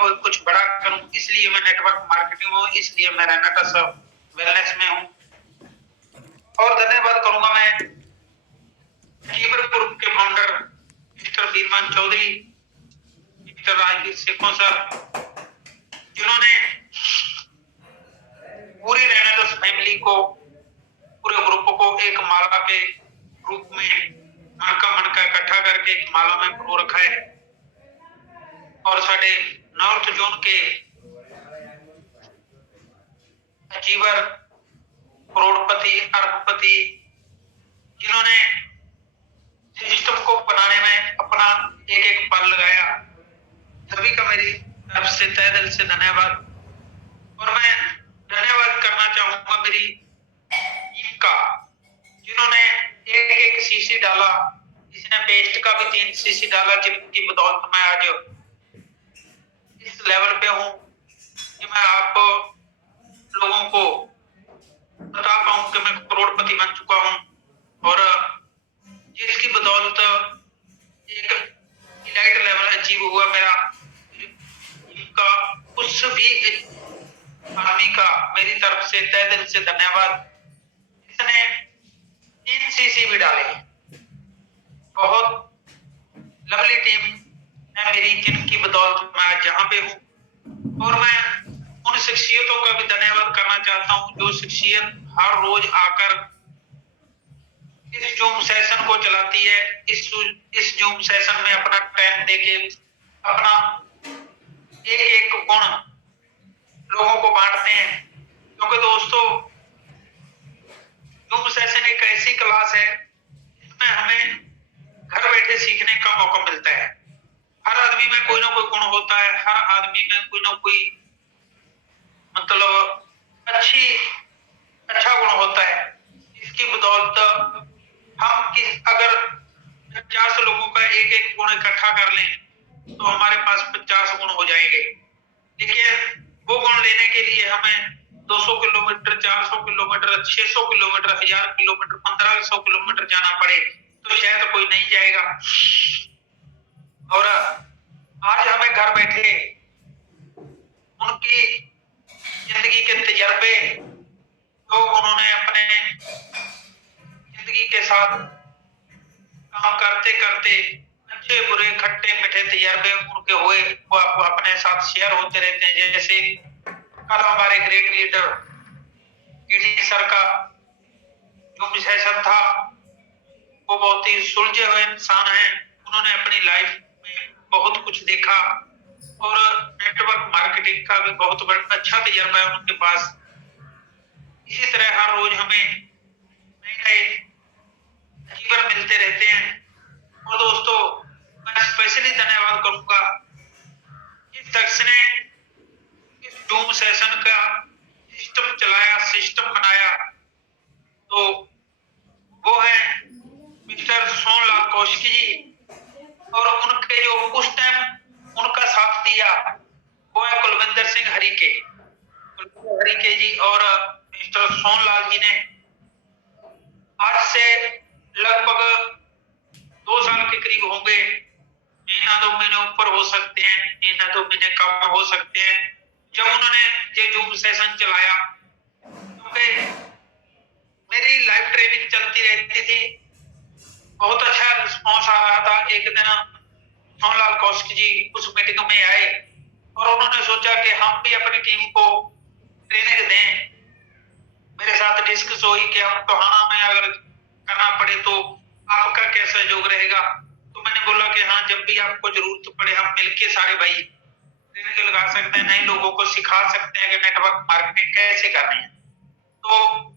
को कुछ बड़ा करूं, इसलिए मैं नेटवर्क मार्केटिंग हूँ, इसलिए मैं रेनाटस वेलनेस में हूँ। और धन्यवाद करूंगा मैं अचीवर ग्रुप के founder mister Birman Chaudhary, mister Rajveer Sekhon sir, जिन्होंने पूरी रेनाटस फैमिली को, पूरे ग्रुप को एक माला के रूप में मणका इकट्ठा करके एक माला में पिरो रखा है। और साढ़े नॉर्थ जोन के अचीवर, करोड़पति, अरबपति, जिन्होंने सिस्टम को बनाने में अपना एक एक पल लगाया, सभी का मेरी तरफ से तहे दिल से धन्यवाद। और मैं धन्यवाद करना चाहूंगा मेरी टीम का, जिन्होंने एक एक सीसी डाला, जिसने पेस्ट का भी 3 सीसी डाला, जिनकी बदौलत मैं आज इस लेवल पे हूँ कि मैं आप लोगों को बता पाऊं कि मैं करोड़पति बन चुका हूं। और जिसकी बदौलत एक इलाइट लेवल अचीव हुआ मेरा, का उस भी आर्मी का मेरी तरफ से तहे दिल से धन्यवाद। इसने 3 सीसी भी डाले, बहुत लवली टीम है मेरी, जिनकी बदौलत मैं आज जहां पे हूँ। और मैं उन शख्सियतों का भी धन्यवाद करना चाहता हूँ जो शख्सियत हर रोज आकर इस जूम सेशन को चलाती है, इस जूम सेशन में अपना टाइम देके अपना एक एक गुण लोगों को बांटते हैं। क्योंकि दोस्तों, जूम सेशन एक ऐसी क्लास है जिसमें हमें घर बैठे सीखने का मौका मिलता है। हर आदमी में कोई ना कोई गुण होता है, हर आदमी में कोई ना कोई मतलब अच्छा गुण होता है। इसकी बदौलत हम अगर 50 लोगों का एक एक गुण इकट्ठा कर लें तो हमारे पास 50 गुण हो जाएंगे। लेकिन वो गुण लेने के लिए हमें 200 kilometre, 400 kilometre, 600 kilometre, 1000 kilometre, 1500 kilometre जाना पड़े तो शायद कोई नहीं जाएगा। और आज हमें घर बैठे उनकी जिंदगी के तजर्बे जो उन्होंने अपने जिंदगी के साथ काम करते करते अच्छे बुरे खट्टे मीठे तजर्बे उनके हुए, वो अपने साथ शेयर होते रहते हैं। जैसे कल हमारे ग्रेट लीडर केडी सर का जो सेशन था, वो बहुत ही सुलझे हुए इंसान हैं। उन्होंने अपनी लाइफ में बहुत कुछ देखा और नेटवर्क मार्केटिंग का भी बहुत बड़ा अच्छा तजर्बा है उनके पास। इसी तरह हर रोज हमें नए नए अचीवर मिलते रहते हैं। और दोस्तों, मैं स्पेशली धन्यवाद करूंगा जिस शख्स ने इस जूम सेशन का सिस्टम चलाया, सिस्टम बनाया, तो वो है मिस्टर सोनलाल कौशिकी जी। और उनके जो उस टाइम उनका साथ दिया वो है कुलविंदर सिंह हरिके जी। और मिस्टर सोनलाल जी ने आज से लगभग 2 साल के करीब होंगे, महीना 2 महीने ऊपर हो सकते हैं, महीना 2 महीने कम हो सकते हैं, जब उन्होंने ये जूम सेशन चलाया। क्योंकि मेरी लाइव ट्रेनिंग चलती रहती थी, बहुत अच्छा रिस्पॉन्स आ रहा था। एक दिन सोनलाल कौशिक जी उस मीटिंग में आए और उन्होंने सोचा कि हम भी अपनी टीम को ट्रेनिंग दें। मेरे साथ डिस्कस हुई कि हम टोहाना में अगर करना पड़े तो आपका क्या सहयोग रहेगा। तो मैंने बोला कि हाँ, जब भी आपको जरूरत पड़े हम मिलके सारे भाई ट्रेनिंग लगा सकते हैं, नए लोगों को सिखा सकते हैं कि नेटवर्क मार्केटिंग कैसे करनी है। तो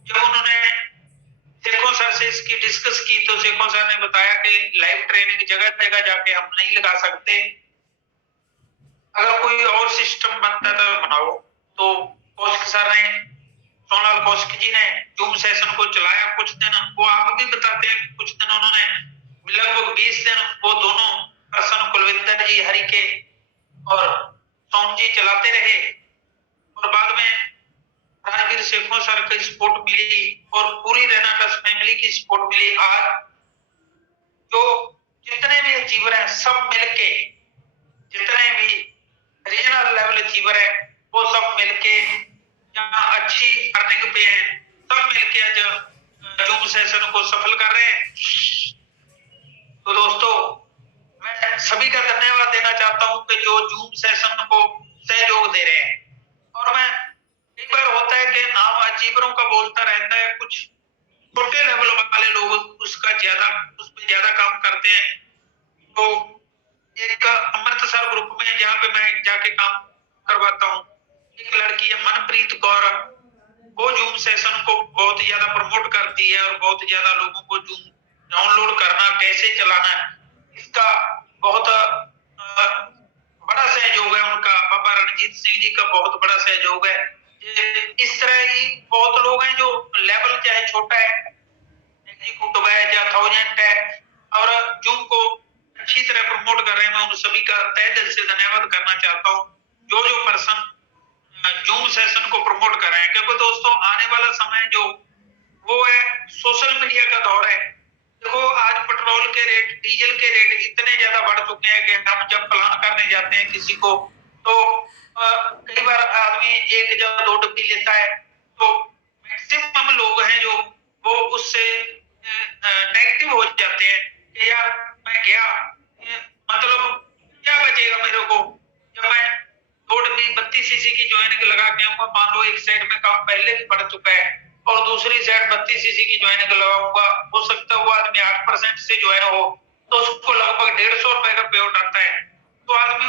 जब उन्होंने शेखों सर से इसकी डिस्कस की तो शेखों सर ने बताया कि लाइव ट्रेनिंग जगह जगह जाके हम नहीं लगा सकते, अगर कोई और सिस्टम बनता है तो बनाओ। तो कौशिक सर ने, सोनलाल कौशिक जी ने जूम सेशन को चलाया कुछ दिन। वो आप भी बताते हैं, कुछ दिन उन्होंने लगभग 20 दिन वो दोनों पर्सन कुलविंदर जी हरिके और सोन जी चलाते रहे। और बाद में राजवीर शेखों सर की सपोर्ट मिली और पूरी रेनाटस फैमिली की सपोर्ट मिली। आज जो जितने भी अचीवर हैं सब मिलके जितने भी रीजनल अचीवर है वो सब मिलके जहाँ अच्छी अर्निंग पे हैं, सब मिलके आज जूम सेशन को सफल कर रहे हैं। तो दोस्तों मैं सभी का धन्यवाद देना चाहता हूँ कि जो जूम सेशन को सहयोग दे रहे हैं। और मैं एक बार होता है कि नाम अचीवरों का बोलता रहता है, कुछ छोटे लेवल वाले लोग उस पर ज्यादा काम करते हैं। तो एक अमृतसर ग्रुप में जहाँ पे मैं जाके काम करवाता हूँ, एक लड़की है मनप्रीत कौर, वो जूम सेशन को बहुत ज्यादा प्रमोट करती है और बहुत ज्यादा लोगों को जूम डाउनलोड करना, कैसे चलाना है, इसका बहुत बड़ा सहयोग है उनका। बाबा रणजीत सिंह जी का बहुत बड़ा सहयोग है। इस तरह ही बहुत लोग हैं जो लेवल चाहे छोटा है, एग्जीक्यूटिव है या 1000 है, और जूम को अच्छी तरह प्रमोट कर रहे हैं। मैं उन सभी का तहे दिल से धन्यवाद करना चाहता हूँ जो जो पर्सन जूम सेशन को प्रमोट कर रहे हैं। क्योंकि दोस्तों आने वाला समय जो वो है सोशल मीडिया का दौर है। देखो आज पेट्रोल के रेट, डीजल के रेट इतने ज्यादा बढ़ चुके हैं कि हम जब प्लान करने जाते हैं किसी को, तो कई बार आदमी 1 या 2 डिब्बी लेता है, तो मैक्सिमम लोग हैं जो वो उससे नेगेटिव हो जाते हैं कि यार मैं गया, मतलब क्या बचेगा मेरे को जब मैं 2 डिब्बी 32 सीसी की ज्वाइनिंग लगा के आऊंगा। मान लो एक साइड में काम पहले भी बढ़ चुका है और दूसरी साइड 32 सीसी की ज्वाइनिंग लगाऊंगा, हो सकता है वो आदमी 8% से ज्वाइन हो तो उसको लगभग 150 रुपए का पे आउट आता है। तो आदमी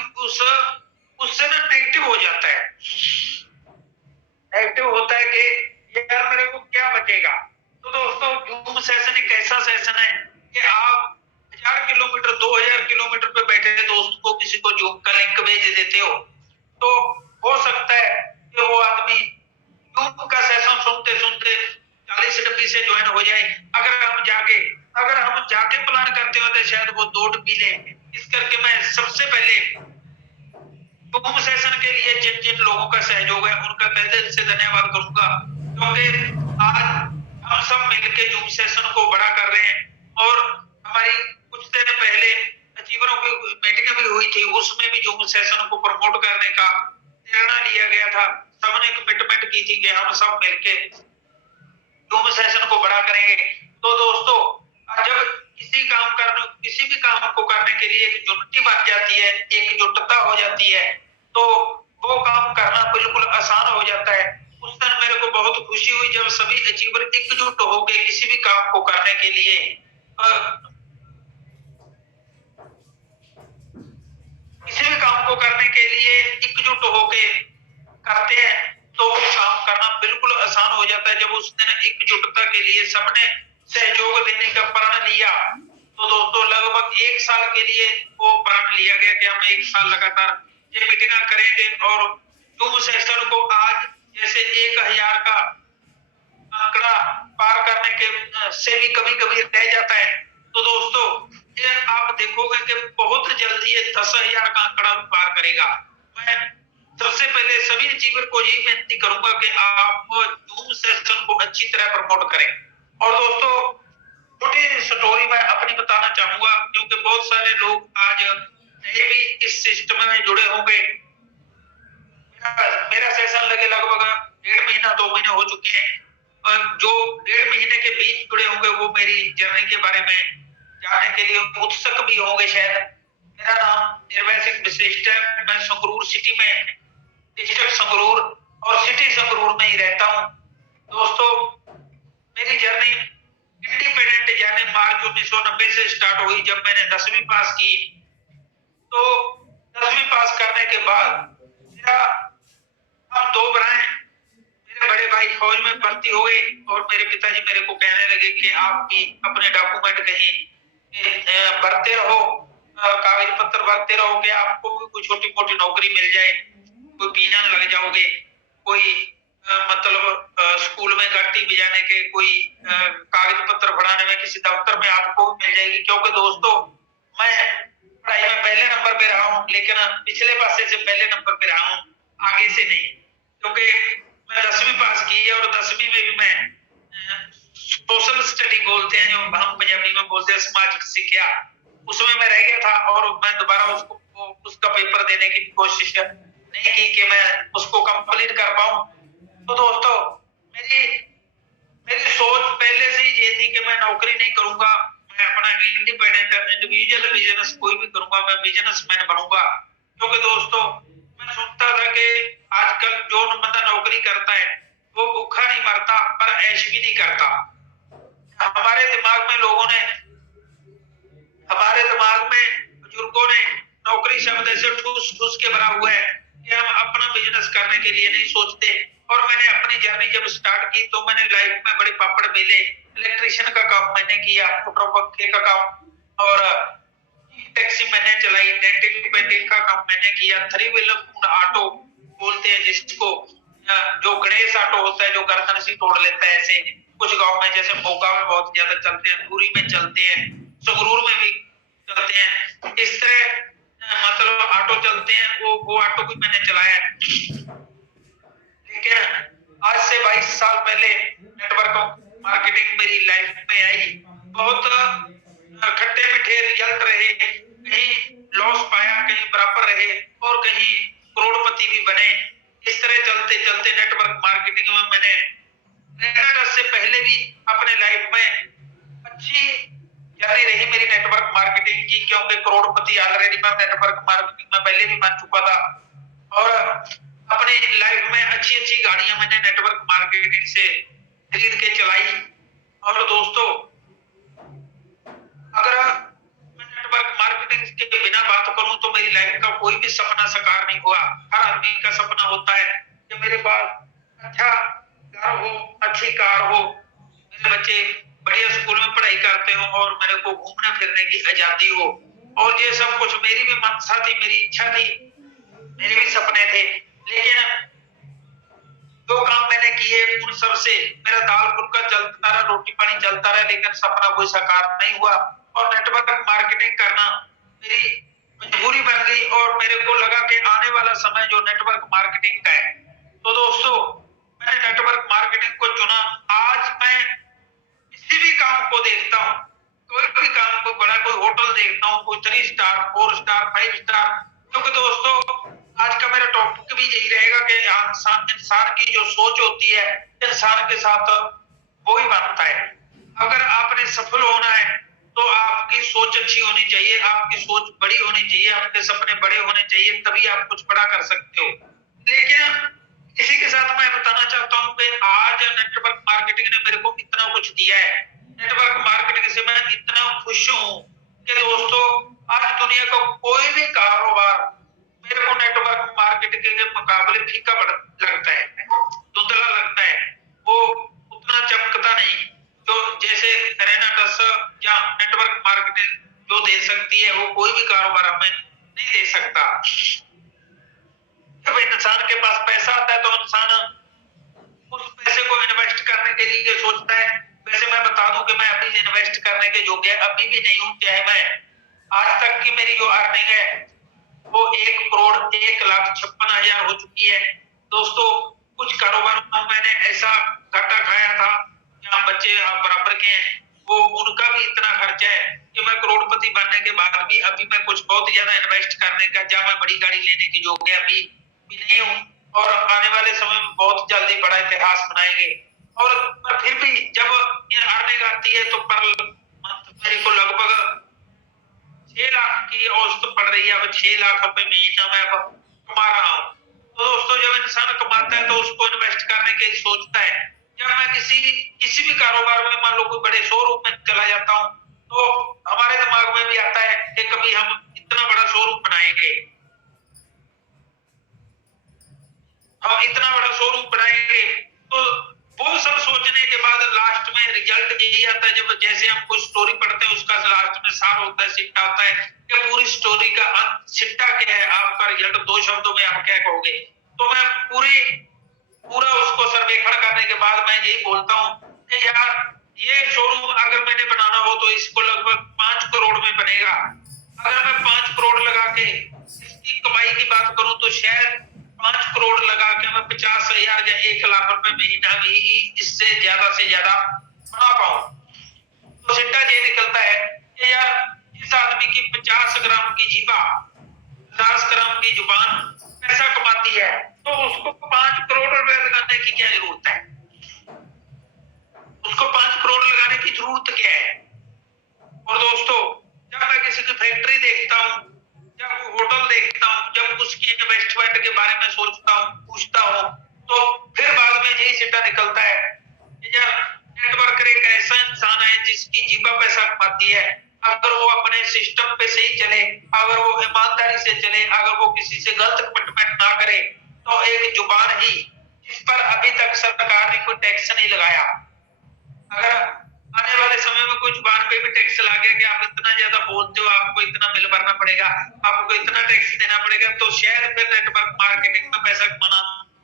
उससे ना नेगेटिव हो जाता है, नेगेटिव होता है कि यार मेरे को क्या बचेगा। तो दोस्तों जूम सेशन एक ऐसा सेशन है कि आप 1000 किलोमीटर 2000 किलोमीटर पे बैठे दोस्त को किसी को जूम का लिंक भेज देते हो, तो हो सकता है कि वो आदमी जूम का सेशन सुनते सुनते 40 डिब्बी से ज्वाइन हो जाए। अगर हम जाके प्लान करते हो तो शायद वो 2 डिब्बी ले। इस करके मैं सबसे पहले जूम सेशन के लिए जिन जिन लोगों का सहयोग है उनका तहे दिल से धन्यवाद करूंगा, क्योंकि आज हम सब मिलकर जूम सेशन को बड़ा कर रहे हैं। और हमारी कुछ दिन पहले अचीवरों की मीटिंग भी हुई थी, उसमें भी जूम सेशन को प्रमोट करने का निर्णय लिया गया था। सबने कमिटमेंट की थी कि हम सब मिलके जूम सेशन को बड़ा करेंगे। तो दोस्तों जब किसी भी काम को करने के लिए एक यूनिटी बन जाती है, एकजुटता हो जाती है, तो वो काम करना बिल्कुल आसान हो जाता है। उस दिन मेरे को बहुत खुशी हुई जब सभी अचीवर एकजुट हो गए किसी भी काम को करने के लिए। किसी भी काम को करने के लिए एकजुट होके करते हैं तो काम करना बिल्कुल आसान हो जाता है। जब उस दिन एकजुटता के लिए सबने सहयोग देने का प्रण लिया, तो दोस्तों लगभग 1 साल के लिए वो प्रण लिया गया कि हम 1 साल लगातार ये मीटिंग करेंगे। और जूम सेशन को आज जैसे 1000 का आंकड़ा पार करने के से भी कभी कभी रह जाता है, तो दोस्तों ये आप देखोगे कि बहुत जल्दी ये 10,000 का आंकड़ा पार करेगा। मैं सबसे पहले सभी अचीवर को यही विनती करूंगा कि आप जूम सेशन को अच्छी तरह प्रमोट करें। और दोस्तों छोटी स्टोरी मैं अपनी बताना चाहूंगा, क्योंकि बहुत सारे लोग आज नए भी इस सिस्टम में जुड़े होंगे। मेरा सेशन लगे लगभग 1.5 महीना 2 महीने हो चुके हैं। जो 1.5 महीने के बीच जुड़े होंगे वो मेरी जर्नी के बारे में जानने के लिए उत्सुक भी होंगे शायद। मेरा नाम निर्भय सिंह विशिष्ट है। मैं संगरूर सिटी में, डिस्ट्रिक्ट संगरूर और सिटी संगरूर में ही रहता हूँ। दोस्तों मेरी जर्नी इंडिपेंडेंट यानी मार्च 1990 से स्टार्ट हुई जब मैंने 10वीं पास की। तो 10वीं पास करने के बाद मेरा हम 2 भरा हैं। मेरे बड़े भाई फौज में भर्ती हो गए और मेरे पिताजी मेरे को कहने लगे कि आप भी अपने डॉक्यूमेंट कहीं भरते रहो, कागज पत्र भरते रहो कि आपको भी कोई छोटी मोटी नौकरी मिल जाए, कोई पीएन लग जाओगे, कोई मतलब स्कूल में घंटी बजाने के, कोई कागज पत्र बढ़ाने में किसी दफ्तर में आपको मिल जाएगी। क्योंकि दोस्तों मैं पढ़ाई में पहले नंबर पे रहा हूँ, लेकिन पिछले पासे से पहले नंबर पे रहा हूँ, आगे से नहीं। क्योंकि मैं 10वीं पास की है और 10वीं में भी मैं सोशल स्टडी बोलते हैं जो हम पंजाबी में बोलते हैं, सामाजिक शिक्षा, उसमें मैं रह गया था और मैं दोबारा उसका पेपर देने की कोशिश नहीं नहीं की कि मैं उसको कंप्लीट कर पाऊं। तो दोस्तों मेरी मेरी सोच पहले से ही ये थी कि मैं नौकरी नहीं करूंगा, मैं अपना इंडिपेंडेंट इंडिविजुअल बिजनेस कोई भी करूंगा, मैं बिजनेसमैन बनूंगा। क्योंकि दोस्तों मैं सुनता था कि आजकल जो बंदा नौकरी करता है वो भूखा नहीं मरता पर ऐश भी नहीं करता। हमारे दिमाग में लोगों ने हमारे दिमाग में बुजुर्गों ने नौकरी शब्द ऐसे ठूस ठूस के भरा हुआ है कि हम अपना बिजनेस करने के लिए नहीं सोचते। और मैंने अपनी जर्नी जब स्टार्ट की तो मैंने लाइफ में बड़े पापड़ बेले, इलेक्ट्रिशियन का काम मैंने किया, मोटर पंखे का काम और टैक्सी मैंने चलाई, डेंटिंग पेंटिंग का काम मैंने किया, 3 व्हीलर ऑटो बोलते हैं जिसको, जो गणेश ऑटो होता है जो गर्दन सी तोड़ लेता है, ऐसे कुछ गांव में जैसे मोगा में बहुत ज्यादा चलते हैं, धूरी में चलते हैं, संगरूर में भी चलते हैं, इस तरह मतलब ऑटो चलते हैं, वो ऑटो भी मैंने चलाया। लेकिन आज से 22 साल पहले नेटवर्क मार्केटिंग मेरी लाइफ में आई। बहुत खट्टे मीठे रिजल्ट रहे, कहीं लॉस पाया, कहीं बराबर रहे और कहीं करोड़पति भी बने। इस तरह चलते चलते नेटवर्क मार्केटिंग में मैंने से पहले भी अपने लाइफ में अच्छी जर्नी रही मेरी नेटवर्क मार्केटिंग की, क्योंकि करोड़पति ऑलरेडी मैं नेटवर्क मार्केटिंग में पहले भी बन चुका था और अपनी लाइफ में अच्छी अच्छी गाड़ियां मैंने नेटवर्क मार्केटिंग से खरीद के चलाई। और दोस्तों अगर मैं नेटवर्क मार्केटिंग के बिना बात करूं तो मेरी लाइफ का कोई भी सपना साकार नहीं हुआ। हर आदमी का सपना होता है कि मेरे पास अच्छा घर हो, अच्छी कार हो, मेरे बच्चे बढ़िया स्कूल में पढ़ाई करते हो और मेरे को घूमने फिरने की आजादी हो। और ये सब कुछ मेरी भी मंशा थी, मेरी इच्छा थी, मेरे भी सपने थे। लेकिन जो काम मैंने किए उन सब से मेरा दाल फुल्का चलता रहा, रोटी पानी चलता रहा, लेकिन सपना कोई साकार नहीं हुआ। और नेटवर्क मार्केटिंग करना मेरी मजबूरी बन गई और मेरे को लगा कि आने वाला समय जो नेटवर्क मार्केटिंग का है। तो दोस्तों मैंने नेटवर्क मार्केटिंग को चुना। आज मैं किसी भी काम को देखता हूँ, कोई भी काम को, बड़ा कोई होटल देखता हूँ, कोई 3 स्टार 4 स्टार 5 स्टार, क्योंकि दोस्तों आज का मेरा टॉपिक भी यही रहेगा कि इंसान की जो सोच होती है इंसान के साथ वो ही बनता है। अगर आपने सफल होना है तो आपकी सोच अच्छी होनी चाहिए, आपकी सोच बड़ी होनी चाहिए, आपके सपने बड़े होने चाहिए, तभी आप कुछ बड़ा कर सकते हो। लेकिन इसी के साथ मैं बताना चाहता हूँ कि आज नेटवर्क मार्केटिंग ने मेरे को इतना कुछ दिया है। नेटवर्क मार्केटिंग से मैं इतना खुश हूँ कि दोस्तों आज दुनिया का कोई भी कारोबार मेरे को नेटवर्क मार्केटिंग के मुकाबले फीका लगता है, धुंधला लगता है, वो उतना चमकता नहीं। तो जैसे रैना टस या नेटवर्क मार्केटिंग जो दे सकती है वो कोई भी कारोबार हमें नहीं दे सकता। जब इंसान के पास पैसा आता है तो इंसान उस पैसे को इन्वेस्ट करने के लिए सोचता है। वैसे मैं बता दूं कि मैं अभी इन्वेस्ट करने के योग्य अभी भी नहीं हूं, चाहे मैं आज तक की मेरी जो अर्निंग है वो 1,01,56,000 हो चुकी है। दोस्तों कुछ कारोबार में मैंने ऐसा घाटा खाया था, जहाँ बच्चे बराबर के हैं, वो उनका भी इतना खर्चा है कि मैं करोड़पति बनने के बाद भी अभी मैं कुछ बहुत ज्यादा इन्वेस्ट करने का, जहाँ मैं बड़ी गाड़ी लेने की योग्य अभी भी नहीं हूँ। और आने वाले समय में बहुत जल्दी बड़ा इतिहास बनाएंगे। और फिर भी जब ये अर्निंग आती है तो पर मेरे को लगभग 6 लाख की औसत पड़ रही है। अब 6 लाख रुपए महीना में अब कमा रहा हूँ। तो दोस्तों जब इंसान कमाता है तो उसको इन्वेस्ट करने की सोचता है। जब मैं किसी भी कारोबार में मान लो कोई बड़े शोरूम में चला जाता हूँ तो हमारे दिमाग में भी आता है कि कभी हम इतना बड़ा शोरूम बनाएंगे, हम इतना बड़ा शोरूम बनाएंगे। तो वो सब सोचने के बाद लास्ट में रिजल्ट यही आता है, जब जैसे हम कोई स्टोरी पढ़ते हैं उसका लास्ट में सार होता है, सिट्टा आता है कि पूरी स्टोरी का अंत सिट्टा क्या है, आपका रिजल्ट 2 शब्दों में आप क्या कहोगे। तो मैं पूरा उसको सर्वेक्षण करने के बाद मैं यही बोलता हूँ कि यार ये शोरूम अगर मैंने बनाना हो तो इसको लगभग 5 करोड़ में बनेगा। अगर मैं 5 करोड़ लगा के इसकी कमाई की बात करूं तो शायद 5 करोड़ लगा के मैं 50,000 या 1 लाख रुपए महीना में ही इससे ज्यादा से ज्यादा बना पाऊं। तो सिट्टा ये निकलता है कि यार इस आदमी की 50 ग्राम की जीभा, 50 ग्राम की जुबान पैसा कमाती है। इन्वेस्टमेंट के बारे में सोचता हूँ, पूछता हूँ, तो फिर बाद में यही सिद्धा निकलता है कि यार नेटवर्कर एक ऐसा इंसान है जिसकी जीवा पैसा कमाती है। अगर वो अपने सिस्टम पे सही चले, अगर वो ईमानदारी से चले, अगर वो किसी से गलत कमिटमेंट ना करे, तो एक जुबान ही जिस पर अभी तक सरकार ने कोई टैक्स नहीं लगाया, अगर आने वाले समय में कोई जुबान पे भी टैक्स ला गया कि आप इतना ज्यादा बोलते हो, आपको इतना बिल भरना पड़ेगा, आपको इतना टैक्स देना पड़ेगा, तो शायद फिर नेटवर्क मार्केटिंग में पैसा कमाना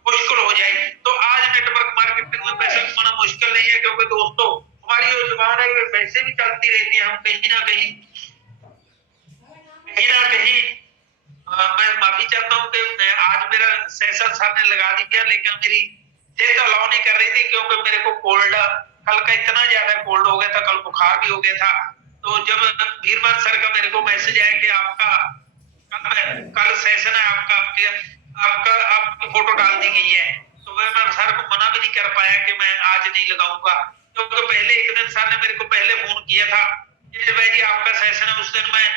मुश्किल हो जाए। तो आज नेटवर्क मार्केटिंग में पैसा कमाना मुश्किल नहीं है, क्योंकि दोस्तों हमारी जो जुबान है ये वैसे भी चलती रहती है। हम कहीं ना कहीं मैं माफी चाहता हूँ कि आज मेरा सेशन सर ने लगा दिया, लेकिन मेरी सेहत अलाउ नहीं कर रही थी, क्योंकि मेरे को कोल्ड कल का इतना ज्यादा कोल्ड हो गया था, कल बुखार भी हो गया था। तो जब धीरमान सर का मेरे को मैसेज आया कि आपका कल सेशन है, आपकी फोटो डाल दी गई है, तो मैं सर को मना भी नहीं कर पाया कि मैं आज नहीं लगाऊंगा, क्योंकि पहले एक दिन सर ने मेरे को पहले फोन किया था कि भाई जी आपका सेशन है। उस दिन मैं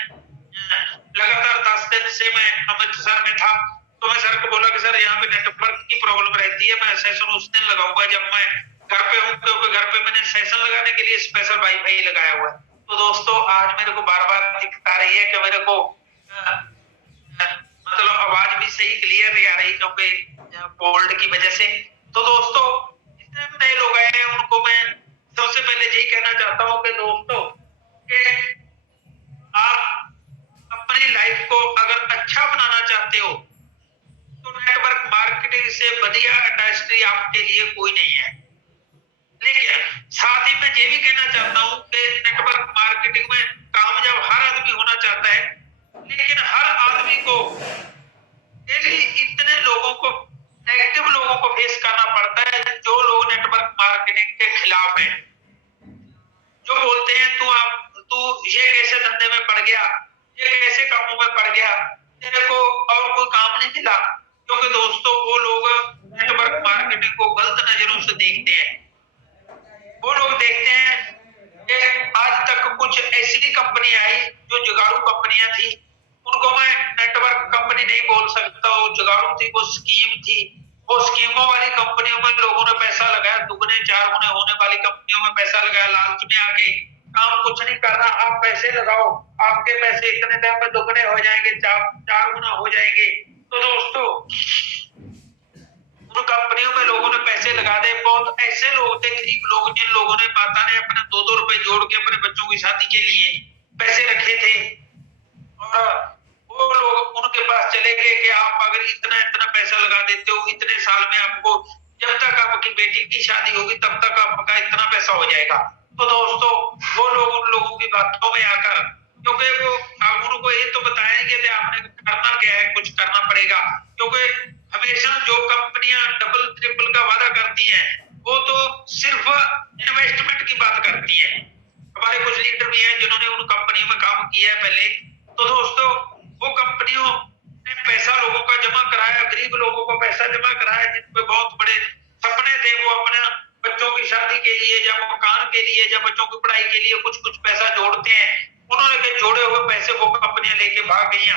लगातार 10 दिन से मैं अमृतसर में था, तो मैं सर को बोला कि सर यहाँ पे नेटवर्क की प्रॉब्लम रहती है, मैं सेशन उस दिन लगाऊंगा जब मैं घर पे हूँ, क्योंकि घर पे मैंने सेशन लगाने के लिए स्पेशल वाईफाई लगाया हुआ है। तो दोस्तों आज मेरे को बार बार दिक्कत आ रही है कि मेरे को मतलब आवाज भी सही क्लियर नहीं आ रही, क्योंकि कोल्ड की वजह से। तो दोस्तों जितने भी नए लोग आए हैं उनको मैं सबसे पहले यही कहना चाहता हूँ कि दोस्तों कि आप अपनी लाइफ को अगर अच्छा बनाना चाहते हो तो नेटवर्क मार्केटिंग से बढ़िया इंडस्ट्री आपके लिए कोई नहीं है। लेकिन साथ ही मैं ये भी कहना चाहता हूँ कि नेटवर्क मार्केटिंग में कामयाब हर आदमी होना चाहता है, लेकिन हर आदमी को डेली इतने लोगों को, नेगेटिव लोगों को फेस करना पड़ता है जो लोग नेटवर्क मार्केटिंग के खिलाफ हैं, जो बोलते हैं तू ये कैसे धंधे में पड़ गया, ये कैसे कामों में पड़ गया, तेरे को और कोई काम नहीं मिला। क्योंकि दोस्तों वो लोग नेटवर्क मार्केटिंग को गलत नजरों से देखते हैं। वो लोग देखते हैं कि आज तक कुछ ऐसी कंपनी आई जो जुगाड़ू कंपनियां थी, उनको मैं नेटवर्क कंपनी नहीं बोल सकता, वो जुगाड़ू थी, वो स्कीम थी। वो स्कीमों वाली कंपनियों में लोगों ने पैसा लगाया, दुगने चार गुने होने वाली कंपनियों में पैसा लगाया, लालच में आके काम कुछ नहीं करना, आप पैसे लगाओ, आपके पैसे इतने टाइम में दुगने हो जाएंगे, चार गुना हो जाएंगे। तो दोस्तों उन कंपनियों में लोगों ने पैसे लगा दे। बहुत ऐसे लोग थे, गरीब लोग, जिन लोगों ने माता ने अपने 2-2 रुपए जोड़ के अपने बच्चों की शादी के लिए पैसे रखे थे, और वो लोग उनके पास चले गए कि आप अगर इतना इतना पैसा लगा देते हो, इतने साल में आपको, जब तक आपकी बेटी की शादी होगी तब तक आपका इतना पैसा हो जाएगा। तो दोस्तों वो लोग उन लोगों की बातों में आकर, क्योंकि वो उनको ये तो बताएंगे कि आपने करना क्या है, कुछ करना पड़ेगा, क्योंकि हमेशा जो कंपनियां डबल ट्रिपल का वादा करती हैं वो तो सिर्फ इन्वेस्टमेंट की बात करती हैं। हमारे कुछ लीडर भी हैं जिन्होंने उन कंपनियों में काम किया है पहले। तो दोस्तों वो कंपनियों ने पैसा लोगों का जमा कराया, गरीब लोगों को पैसा जमा कराया, जिनपे बहुत बड़े सपने थे, वो अपने बच्चों की शादी के लिए या मकान के लिए या बच्चों की पढ़ाई के लिए कुछ कुछ पैसा जोड़ते हैं, उन्होंने जोड़े हुए पैसे वो कंपनियां लेके भाग गई।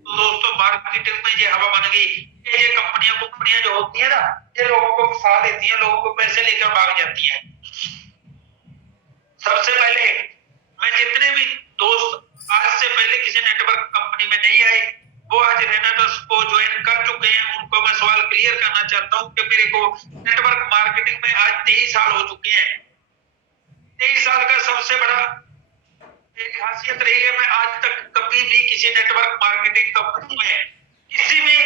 तो दोस्तों मार्केटिंग में ये हवा बन गई कि ये कंपनियां जो होती है ना, ये लोगों को फंसा देती हैं, लोगों को पैसे लेकर भाग जाती हैं। सबसे पहले मैं जितने भी दोस्त आज से पहले किसी नेटवर्क कंपनी में नहीं आए, वो आज रेनाटस को ज्वाइन कर चुके हैं, उनको मैं सवाल क्लियर करना चाहता हूं कि मेरे को नेटवर्क मार्केटिंग में आज 23 साल हो चुके हैं। 23 साल का सबसे बड़ा एक खासियत रही है, मैं आज तक कभी भी किसी नेटवर्क मार्केटिंग कंपनी में, किसी भी